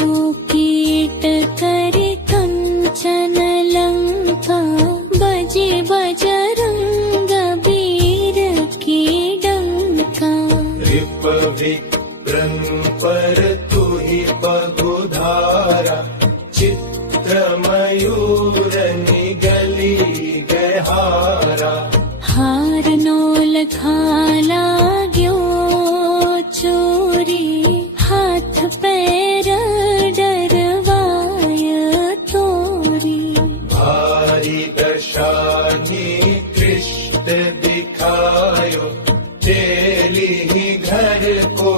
कीट करे कंचन लंका बजे बजरंग बीर की डंका रिप विक्रम पर तू ही बगुधारा चित्र मयूर निगली गहारा हार नोल खाला ग्यो चोरी हाथ पैर डरवाय तोरी भारी दशा निकृष्ट दिखायो तेली ही घर को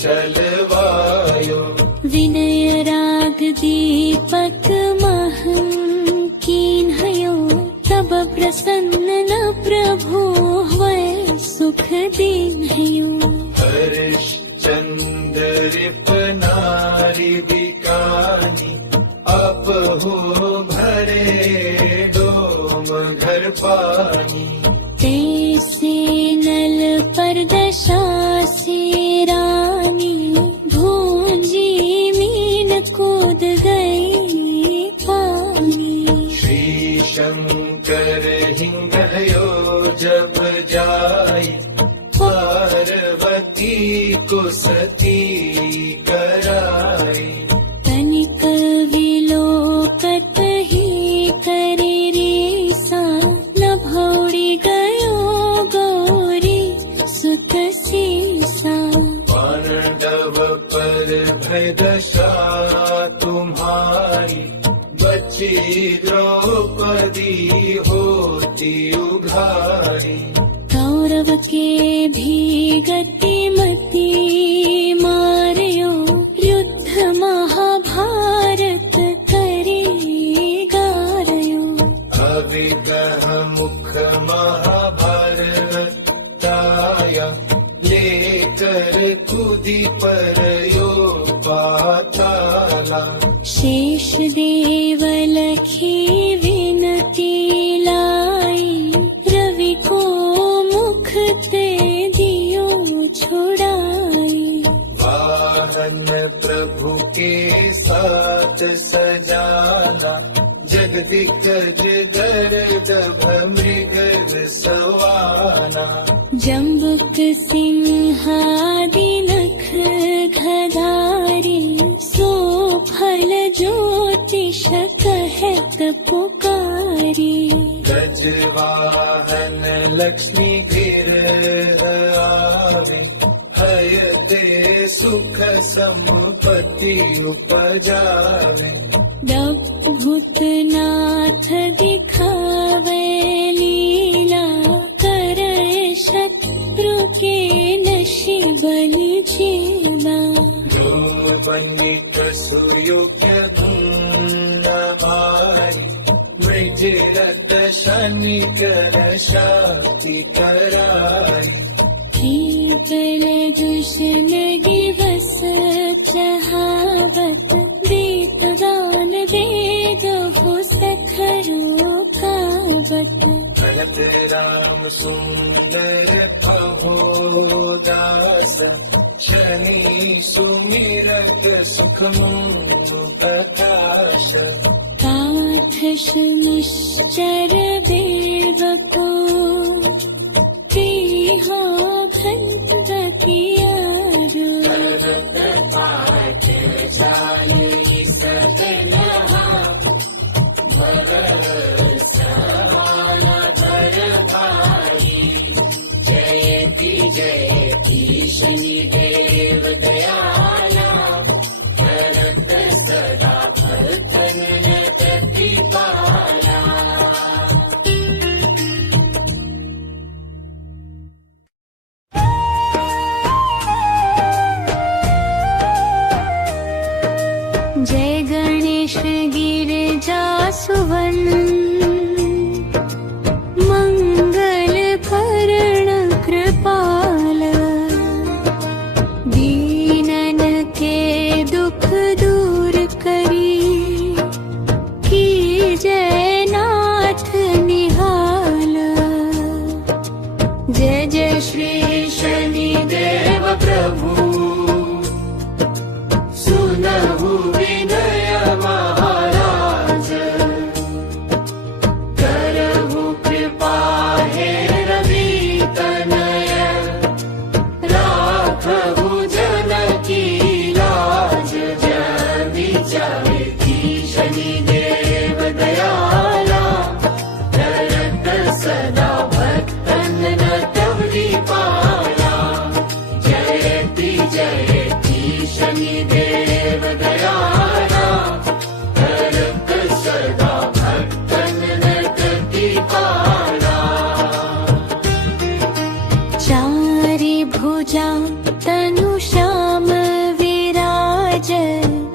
चलवायो विनय राग दीपक महं कीन्हयो तब प्रसन्न न प्रभु वै सुख दीन्हयो हरिश्चंद्र रिप नारी बिकानी अपहु भरे डोम घर पानी तैसे नल पर दशा से रानी भूंजी मीन कूद गई पानी श्री शंकर हिंगयो जब जाई पार्वती को सती कराई तनिक विलोकत ही करे रीसा न भौड़ी गयो गौरी सुत सीसा पांडव पर भय दशा तुम्हारी बची द्रौपदी होती उघारी कौरव के भी गतिमति मार्यो युद्ध महाभारत करे गारयो अविग्रह मुख महाभारत ताया लेकर कूदी पर यो पाताला शेष देव लखी विनती लाई रवि को मुख ते दियो छुड़ाई वाहन प्रभु के साथ सजाना जगदिग्गज गर्दभ मृग सवाना जम्बुक सिंहादि नख गधारी सो फल ज्योतिष कहत पुकारी गजवाहन लक्ष्मी गिरह आवे हयते सुख संपत्ति उपजावे भूतनाथ दिखावे लीला करे शत्रु के नशि बलि जीला जो बनिक सुयोग्य धुन भारी मृजरत शनि कर शांति कराई कीर्तन दुष्ण दिवस चहावत दीप दान दे दो सखरो कावत भरत राम सुंदर प्रभु दास शनि सुमिरत सुख प्रकाश काठ निश्चर देव को हो भगवती पाठ चाली सकलहा भगवत सवाला भर भाई जयति जयति शनि देव दयाला भरत सदा भक्तन प्रतिपाला जय गणेश गिरिजा सुवन मंगल करण कृपाल दीनन के दुख दूर करी की जय नाथ निहाल जय जय देव दयाला करत सदा भक्तन प्रतिपाला चारि भुजा तनु श्याम विराज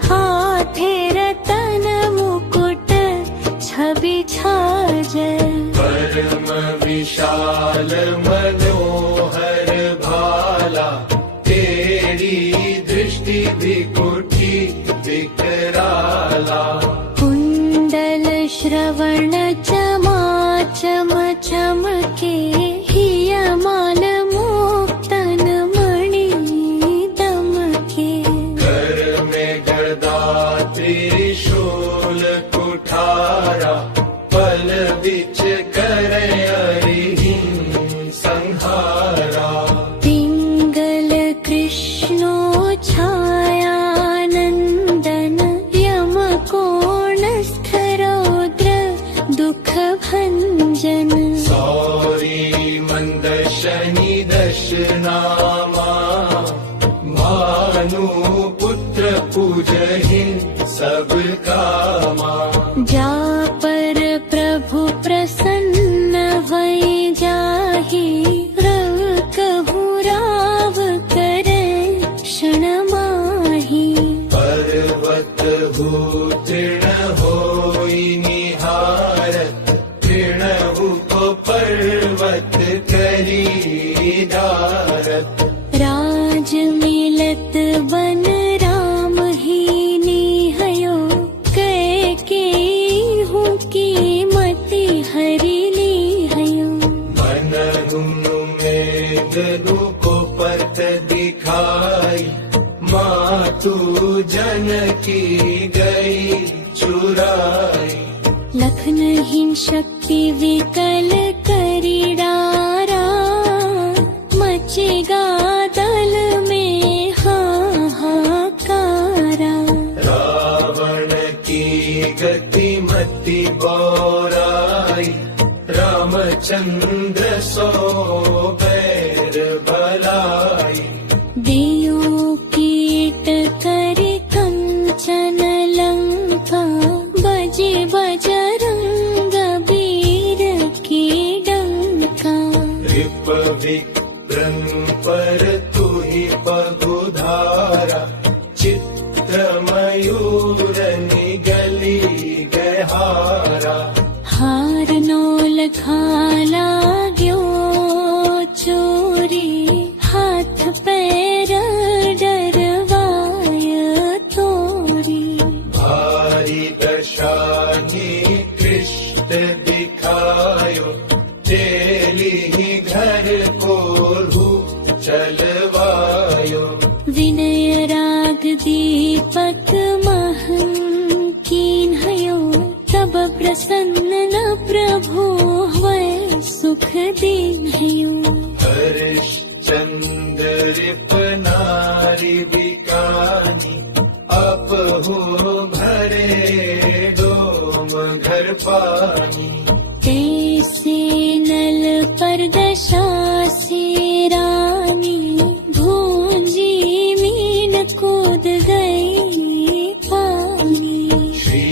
हाथे रतन मुकुट छवि छाज परम विशाल मनोहर भाला तेरी दृष्टि विकुटी विकराला कुंडल श्रवण चमा चम चमके हियमान मुक्तन मणि दमके कर में गदा त्रिशूल कुठारा पल बिच करे अरिहिं संहारा पिंगल कृष्णो छायानंदन यम कोण स्थरौद्र दुख भंजन सौरी मंद शनि दशनामा भानु पुत्र पूजहि सब कामा जा पर प्रभु प्रसन्न भई जाहि रव कहु राव करे क्षण माहि पर्वत हो तृण होई निहारत तृणभु को पर्वत करी धारत राज मिलत बन राम ही निहयो कैकेयी की मति हरि लिहयो मनहुनु मेघ को पथ दिखाई मातु जनकी गई चुराई लखनहीन शक्ति विकल करी डारा मचेगा दल में हाहाकारा रावण की गति मति बौराई रामचंद्र सो बैर भलाई देयो कीट करि कंचन लंका बजे बजरंग बीर की डंका रिप विक्रम पर तुहि बहुधारा चित्र मयूर निगली गहारा हार नोल खाला ग्यो चोरी हाथ पैर डरवाय तोरी भारी दशा कृष्ण दिखायो तेली घर को चलवायो विनय राग दीपक महन कीन्हयो तब प्रसन्न न प्रभु हुए सुख दीन्हयो हरिश्चंद्र रिप नारी बिकानी अपहु भरे डोम घर पानी तैसे नल पर दशा से रानी भूंजी मीन कूद गई पानी श्री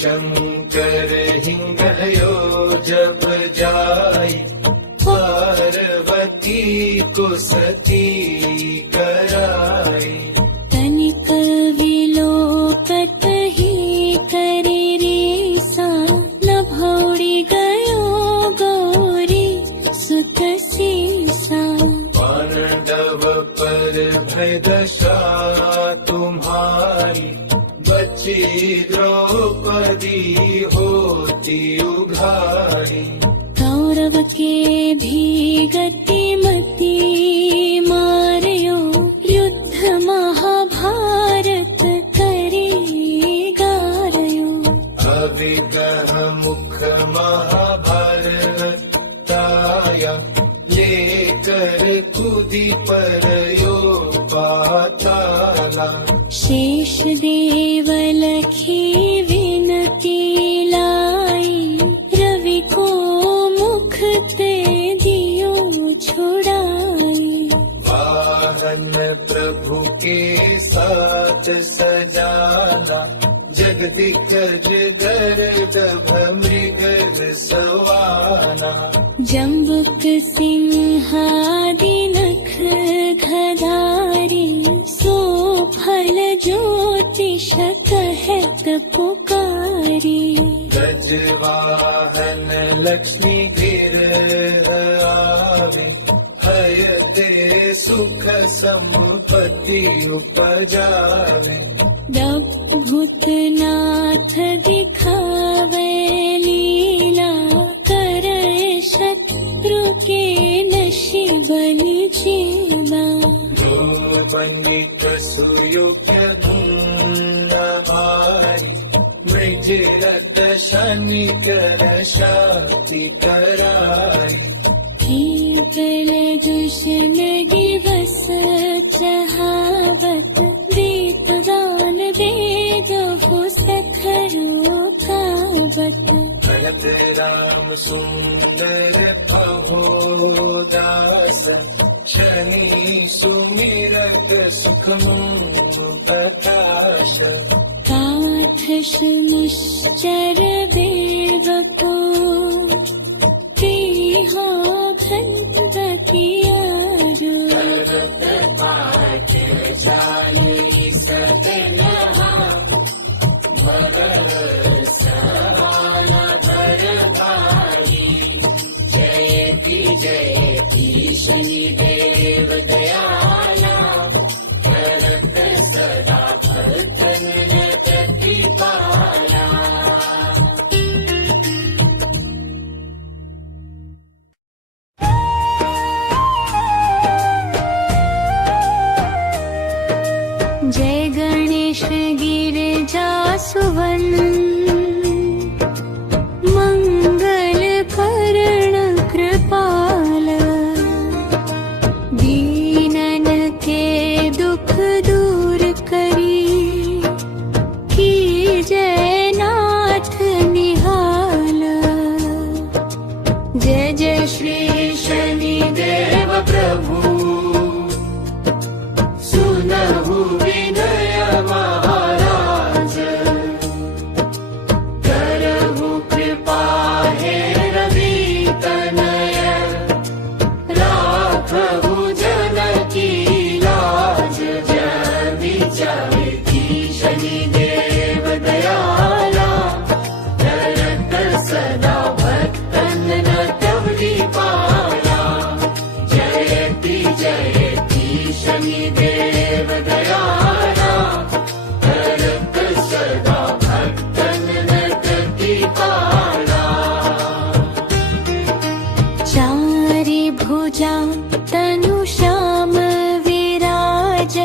शंकर हिंगयो जब जाई पार्वती को सती कराई तनिक विलोकत ही करे रेसा न भौड़ी गयो गौरी सुत सीसा पांडव पर भय दशा तुम्हारी बची द्रौपदी होती उघारी कौरव के भी गति मति मारयो युद्ध महाभारत करे गारयो अविग्रह मुख महाभारत ताया लेकर कूदी परयो पाताला शेष देव लखी विनती लाई रवि को मुख ते दियो छुड़ाई वाहन प्रभु के साथ सजाना जगदिकज गर्द मृग सवाना जम्बुक सिंहादि नख खदारी सो फल ज्योतिष कहत पुकारी गजवाहन लक्ष्मी गिरह आवे हयते सुख संपत्ति उपजावे भूतनाथ दिखावे लीला करे शत्रु के नशि बलि जीला जो बनित सुयोग्य धुन भारी मृजरत शनिकर शांति करारी कीर्तन दुष्ण दिवस चहावत दीप दान दे दो सखरो खावत भरत राम सुंदर दास शनि सुमिरत सुख प्रकाश काठ निश्चर देव को हो भगवती जयति जयति शनिदेव दयाला करत सदा भक्तन प्रतिपाला जय गणेश गिरिजा सुवन मंगल करण कृपाल दीनन के दुख दूर करी की जय नाथ निहाल जय जय श्री शनिदेव प्रभु सुनहु विनय महाराज करहु कृपा हे रवि तनय राखहु जन की लाज जय की शनिदेव दयाला करत सदा भक्तन न तवरी पाला जयति जयति शनिदेव दयाला करत सदा भक्तन न प्रतिपाला चारि भुजा तनु श्याम विराज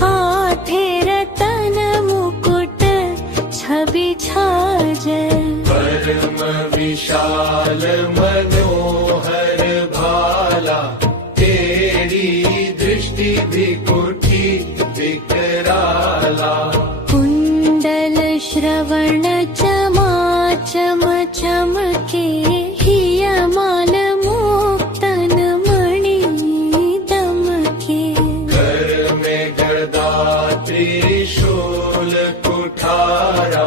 हाथे रतन मुकुट छवि छाज परम विशाल मनोहर भाला तेरी दृष्टि विकुटी विकराला कुंडल श्रवण चमा चम चमके हियमाल मुक्तन मणि दमके घर में गदा त्रिशूल कुठारा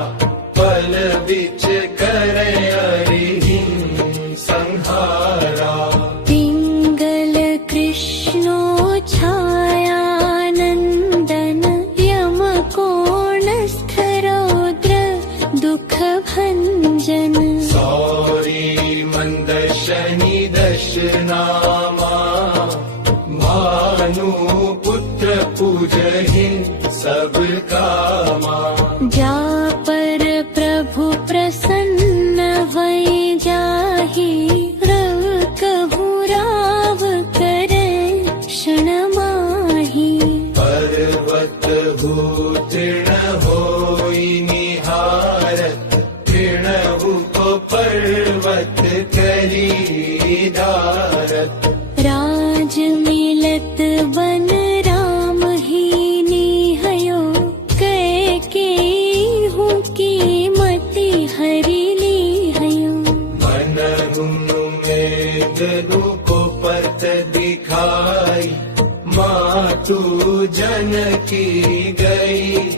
पल बिच करे हरिहिं संहारा पिंगल कृष्णो छायानंदन यम कोणस्थ रौद्र दुख भंजन सौरी मंद शनि दशनामा भानु पुत्र पूजहि सब कामा जा पर प्रभु प्रसन्न भई जाहि रव कहु राव करे क्षण माहि पर्वत भूतृण होई निहारत तृणभु को पर्वत करी धारत राज मिलत बन राम ही निहयो के हूँ की मति हरि ली हयो मन में को पत दिखाई मातु जन की गई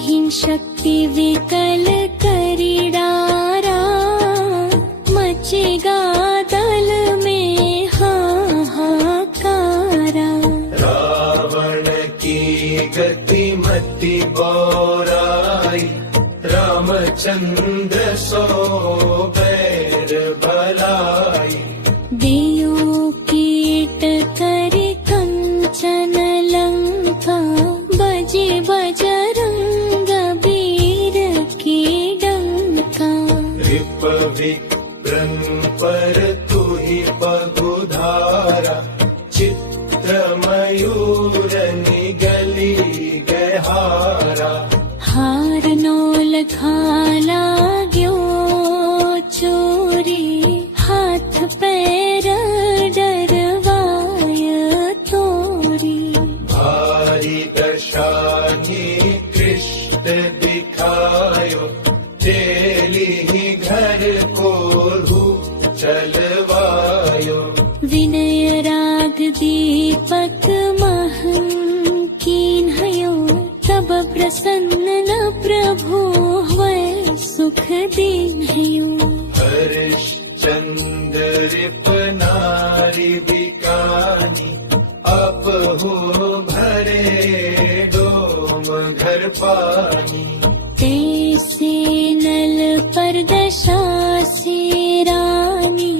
हीन शक्ति विकल करिडारा, मचेगा दल में हाहाकारा। रावण की गति मति बौराई, रामचंद्र सो बैर भलाई। देयों कीट करि कंचन लंका, बजे बजरंग बीर की डंका। रिप विक्रम पर तुहि बगुधारा, चित्र मयूर निगली गहारा। हार नोल खाला ग्यो चोरी, हाथ पैर डरवाय तोरी। भारी दशा कृष्ण दिखायो, चेली घर को चलवायो। विनय राग दीपक महं कीन्हयो, तब प्रसन्न न प्रभु हुए सुख दीन्हयो। हरिश्चंद्र रिप नारी बिकानी, अपहु भरे डोम घर पानी। तैसे नल पर दशा से रानी,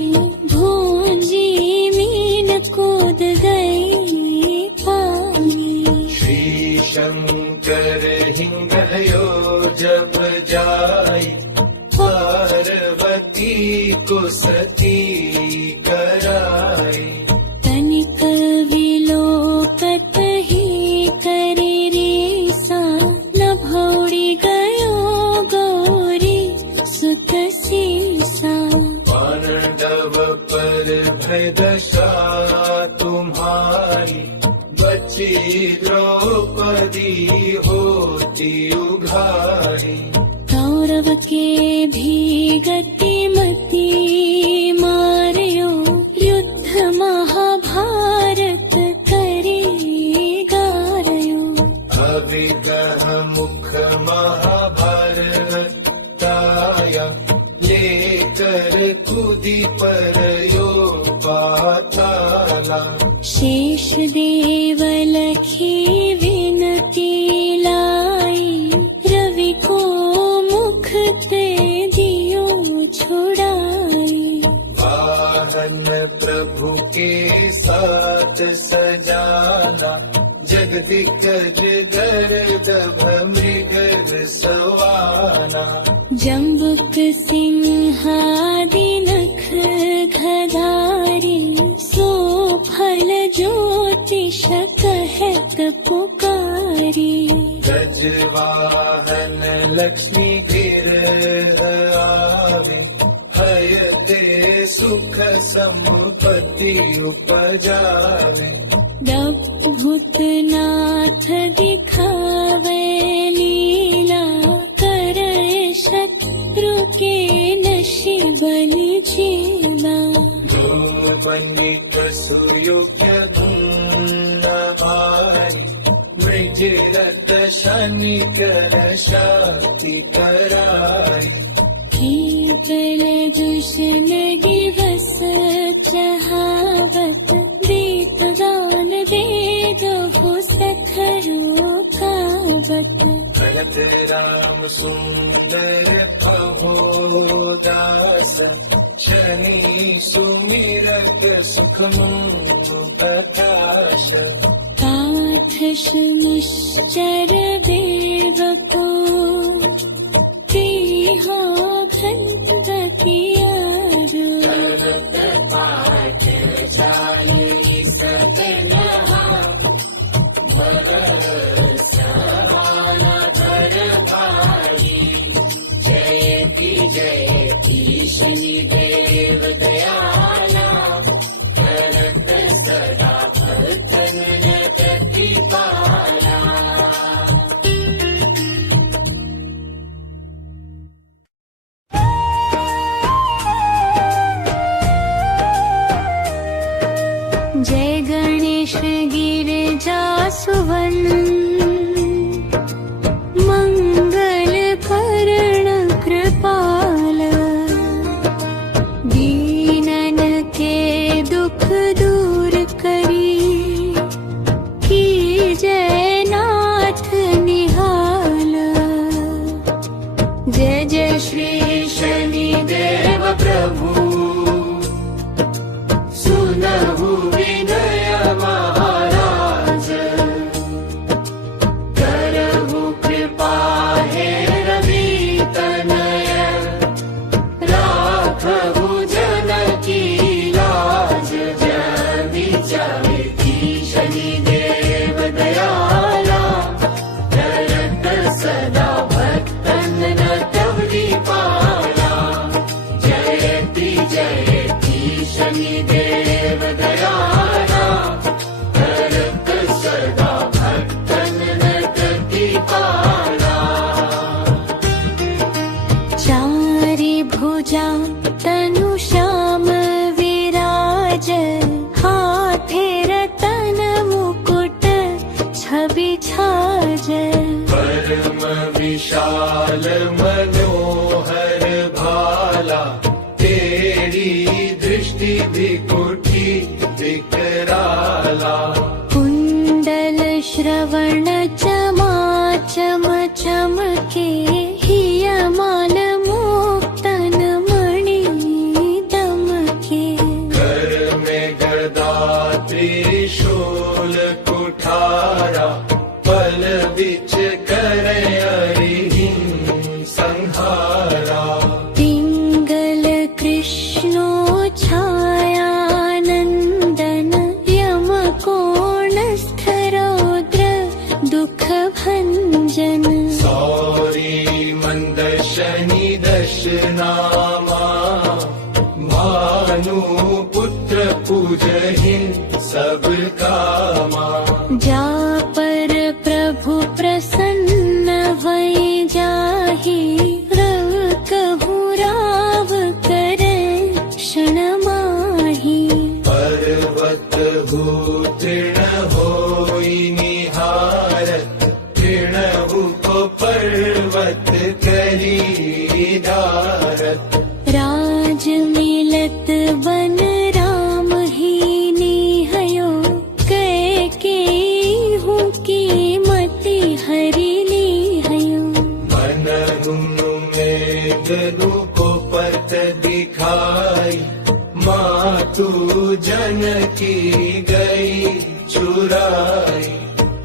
भूंजी मीन कूद गई पानी। श्री शंकर हिंगयो जब जाई, पार्वती को सती कराई। तनिक विलोकत ही करे रीसा, लभौड़ी गयो गौरी सुत सीसा। पांडव पर भय दशा तुम्हारी, बची द्रौपदी होती उघारी। कौरव के भी गति मति मार्यो, युद्ध महाभारत करे गारयो। अविगह मुख महाभारताया, लेकर कूदी पर यो पाताला। शेष देव लखी विनती लाई, रवि को मुख ते दियो छुड़ाई। वाहन प्रभु के साथ सजाना, जगदिकज गर्द मृग सवाना। जम्बुक सिंहादि नख गधारी, सो फल ज्योतिष कहत पुकारी। गजवाहन लक्ष्मी गिरह आवे, हयते सुख संपत्ति उपजावे। भूतनाथ दिखावे लीला, करे शत्रु के नशिबन चेला। बनित सुयोग्य भारी, मृजरत शनिकर शक्ति करारी। कीर्तन दुष्ण दिवस चहावत, दीप दान दे दो सखरो खावत। भरत राम सुंदर दास, शनि सुमिरत सुख प्रकाश। काठ निश्चर देव को, तीहा खंड कियारो। पाठ जानी सगलहा, सवाना धर भाई। जयति जयति शनिदेव दयाला, भरत सदा भक्तन प्रतिपाला। जय गणेश काजल। परम विशाल मनोहर भाला, तेरी दृष्टि भी कुटी विकराला। कुंडल श्रवण चमाचम चमके, हियमान मुक्तन मणि दमके। कर में गदा त्रिशूल कुठारा, पल बिच करे अरिहिं संहारा। पिंगल कृष्णो छायानंदन, यम कोणस्थ रौद्र दुख भंजन। सौरी मंद शनि दशनामा, भानु पुत्र पूजहिं सब कामा। जा पर प्रभु प्रसन्न भई जाहि, रव कहूँ राव करे क्षण माहि। पर्वत हो तृण होई निहारत, तृणभु को पर्वत करी धारत। राज मिलत बन राम ही निहयो, कैकेयी की मति हरि लिहयो। मनहुनु मेघनु को पत दिखाई, मातु जनकी गई चुराई।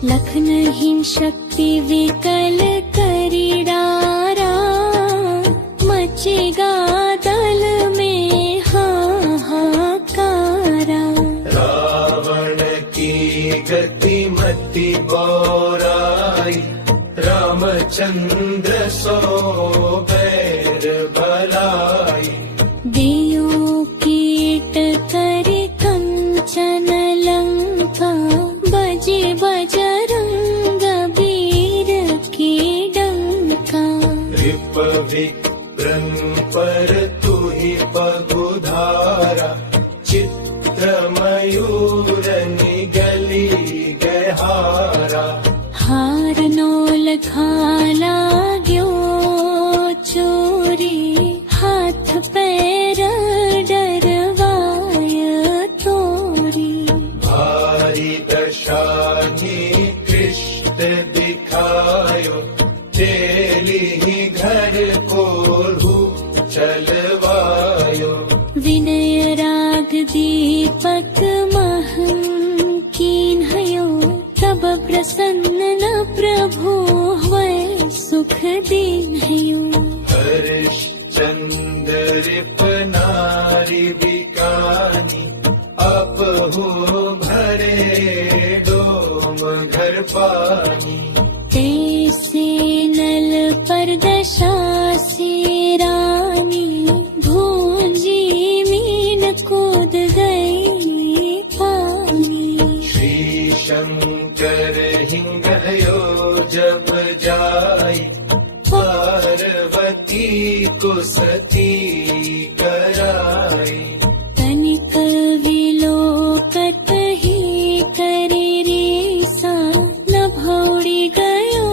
लखन हिं शक्ति विकल करी डारा, मचेगा दल में हाहाकारा। रावण की गति मति बौराई, रामचंद्र सो बैर भलाई। देयो कीट करि कंचन लंका, बजे बजरंग वीर की डंका। रिप विक्रम पर तुहि बगुधारा, चित्र मयूर निगली गहारा। हार नोल खाला ग्यो चोरी, हाथ पैर डरवाय तोरी। भारी दशा कृष्ण दिखायो, चेली घर को चलवायो। विनय राग दीपक महं कीन्हयो, तब प्रसन्न न प्रभु वै सुख दीन्हयो। हरिश्चंद्र नारी बिकानी, अपहु भरे डोम घर पानी। तैसे नल पर दशा से रानी, भूंजी मीन कूद गई पानी। श्री शंकर हिंगयो जब जाई, पार्वती को सती कराई। तनिक विलोकत ही करि रीसा, लभौड़ी गयो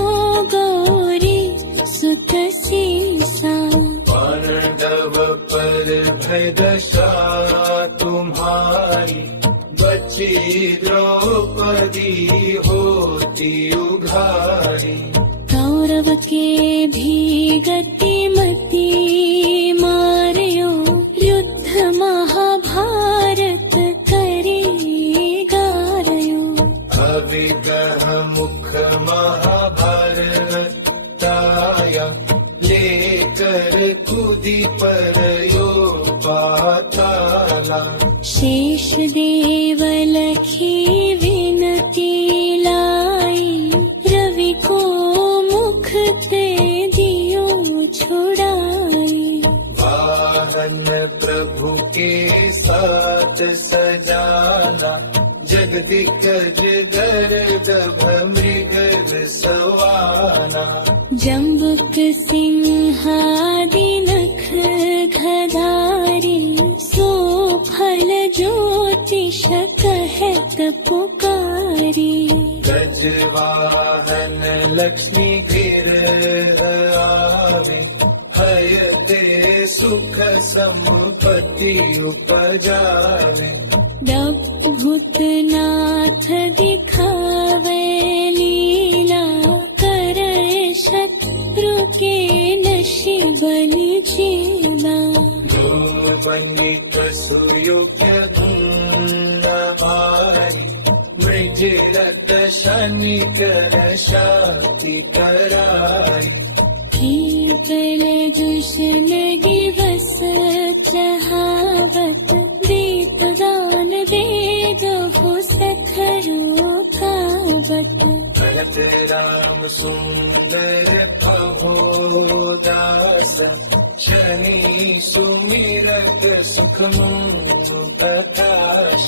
गौरी सुत सीसा। पांडव पर भय दशा तुम्हारी, बची द्रौपदी होती उघारी। कौरव के भी गति मति मारयो, युद्ध महाभारत करी गारयो। अविग्रह मुख महाभारताया, लेकर कूदी पर यो पाताला। शेष देव लखी विनती लाई, रवि को मुख ते दियो छुड़ाई। वाहन प्रभु के साथ सजाना, जगदिकज गर्द मृग सवाना। जम्बुक सिंहादि नख गधारी, सो फल ज्योतिष कहत पुकारी। गजवाहन धन लक्ष्मी गिरह आवे, हयते सुख संपत्ति उपजावे। भूतनाथ दिखावे लीला, करे शत्रु के नशीबन चेला। जो वनित सुयोग्य गुण भारी, मृजिरत शनिकर शांति करारी। केवल दुष्ण दिवस चहावत, दीप दान दे दो सखरो खावत। भरत राम सुंदर प्रभुदास, शनि सुमिरत सुख प्रकाश।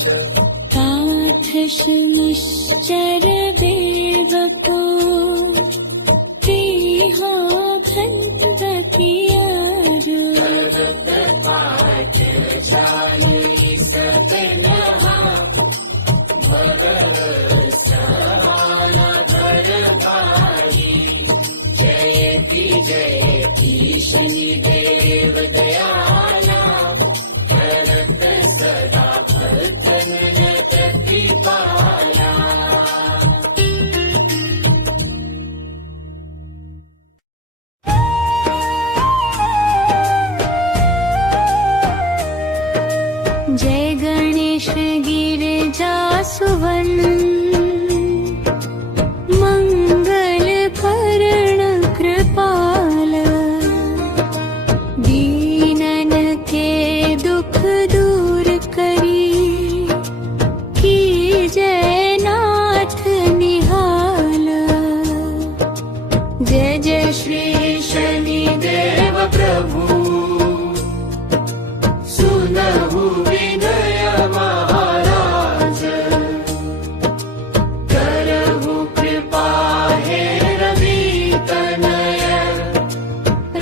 पाठ निश्चर देव को, प्रिया भक्त कियारो। पाठ जाने सकलहा, भगत सवाला भर भाई। जयति जयति शनिदेव दयाला, भरत सदा भक्तन प्रतिपाला। जय गणेश गिरिजा सुवन, मंगल करण कृपाल। दीनन के दुख दूर करी, की जय नाथ निहाल। जय जय श्री शनिदेव प्रभु, सुनहु विनय महाराज। करहु कृपा हे रवि तनय,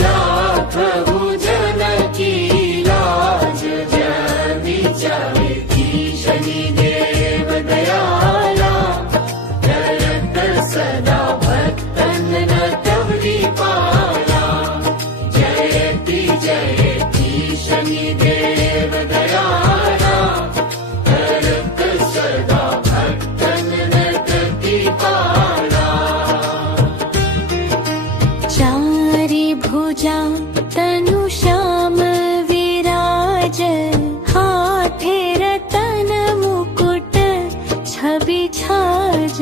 राखहु जन की लाज। जय जयति शनिदेव दयाला, करत सदा भक्तन प्रतिपाला। जयति जयति शनिदेव दयाला, करत सदा भक्तन प्रतिपाला। चारि भुजा तनु श्याम विराज, हाथे रतन मुकुट छवि छाज।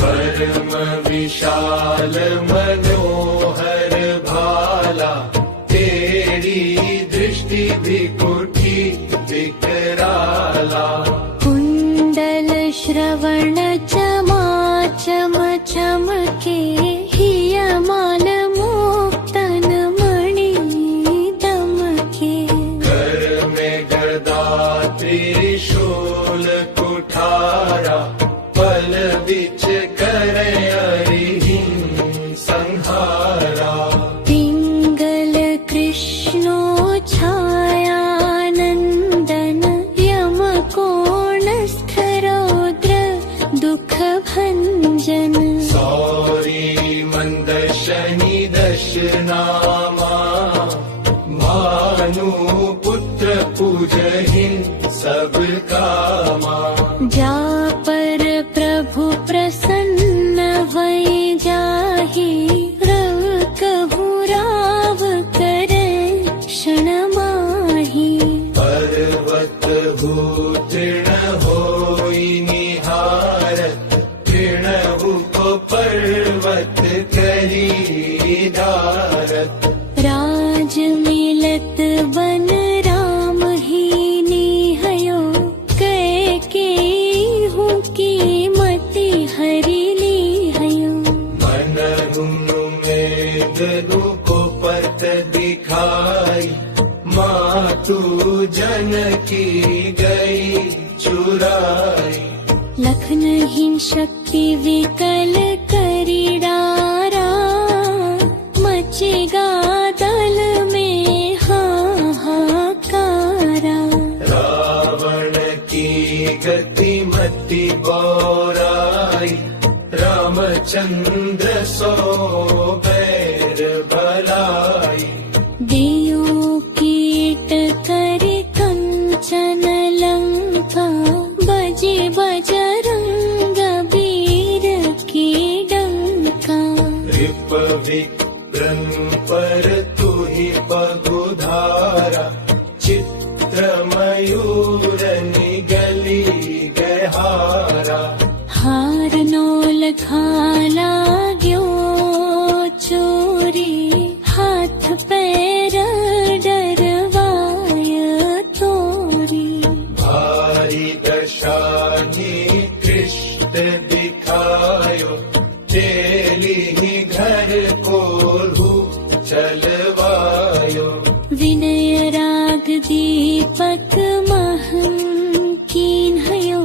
परम विशाल मनोहर भाला, तेरी दृष्टि विकुटी विकराला। कुंडल श्रवण चमा चम चमके, हियमान मुक्तन मणि दमके। कर में गदा त्रिशूल कुठारा, पल बिच करे अरिहिं संहारा। पिंगल कृष्णो छायानंदन, यम कोणस्थ रौद्र दुख भंजन। सौरी मंद शनि दशनामा, भानु पुत्र पूजहिं सब कामा। जा पर प्रभु प्रसन्न भई जाहि, रव कहु राव करे क्षण माहि। पर्वत हो तृण होई निहारत, तृणहु को पर्वत करी धारत। राज मिलत बन राम ही निहयो, कैकेयी की मति हरि लिहयो। मन में रूपपत दिखाई, मातु जनकी गई चुराई। लखन हिं शक्ति विकल करी डारा, मचेगा दल में हाहाकारा। रावण की गति मति बौराई, रामचंद्र सो बैर भलाई। देयो कीट करि कंचन लंका, बजे बजरंग बीर की डंका। रिप विक्रम पर तू ही बहुधारा, चित्र मयूर निगली गहारा। हार नोल खाला ग्यो चोरी, हाथ पैर डरवाय तोरी। भारी दशा कृष्ण दिखायो, चेली ही घर को चलवायो। विनय राग दीपक महं कीन्हयो,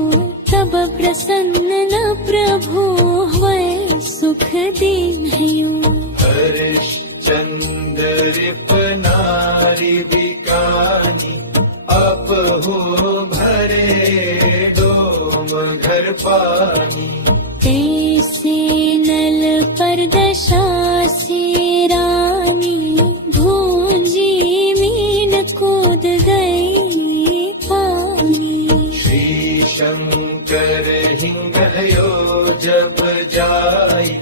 तब प्रसन्न न प्रभु वै सुख दीन्हयो। हरिश्चंद्र रिप नारी बिकानी, अपहु भरे डोम घर पानी। तैसे नल पर दशा से रानी, भूंजी मीन कूद गई पानी। श्री शंकर हिंगयो जब जाई,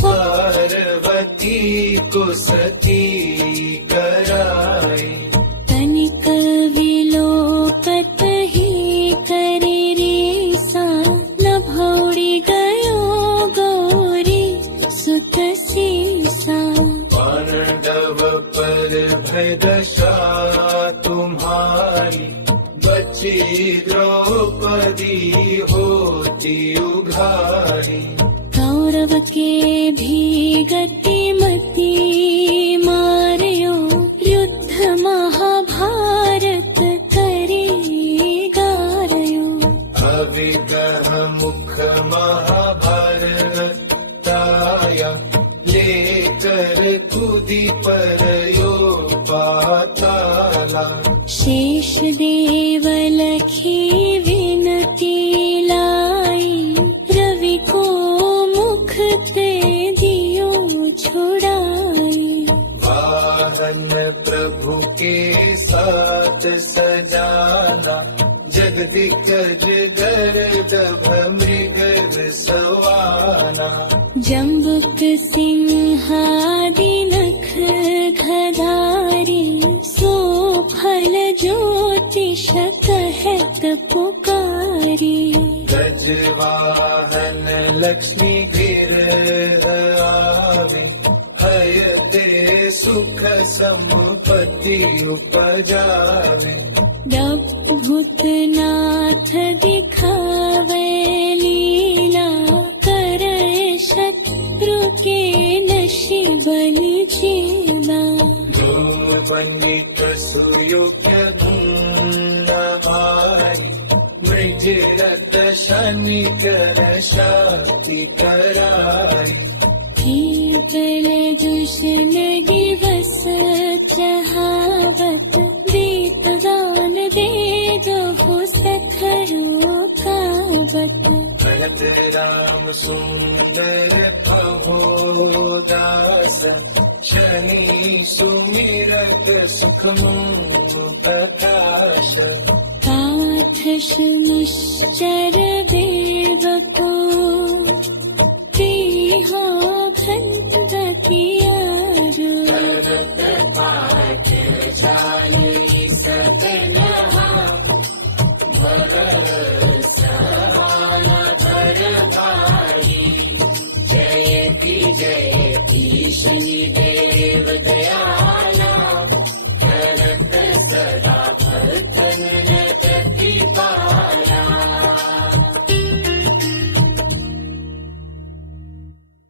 पार्वती को सती कराई। तनिक विलोकत ही करे रीसा, लभौड़ी गयो गौरी सुत सीसा। पांडव पर भय दशा तुम्हारी, बची द्रौपदी होती उघारी। कौरव के भी गति मति मारयो, युद्ध महाभारत करे गारयो। अविग्रह मुख महाभारत ताया, लेकर कूदी पर यो पाताला। शेष देव लखी विनती लाई, रवि को मुख ते दियो छुड़ाई। वाहन प्रभु के साथ सजाना, जगदिकज गर्दभ मृग सवाना। जम्बुक सिंहादि नख गधारी, सो फल ज्योतिष कहत पुकारी। गजवाहन लक्ष्मी गिर आवे, हयते सुख संपत्ति उपजावे। भूतनाथ दिखावे लीला, करे शत्रु के नशि बलि जीला। बनित सुयोग्य धुन भारी, मृज रत शनिकर शाति कराई। कीर्तन दुष्ण दिवस चहावत, दीप दान दे दो सखरो खावत। भरत राम सुंदर प्रभु दास, शनि सुमिरत सुख प्रकाश। काठ निश्चर देव को, प्रिया भंग कियारो। पाठ जानी सकलहा, भगत सवाला कर भाई। जयति जयति शनिदेव दयाल,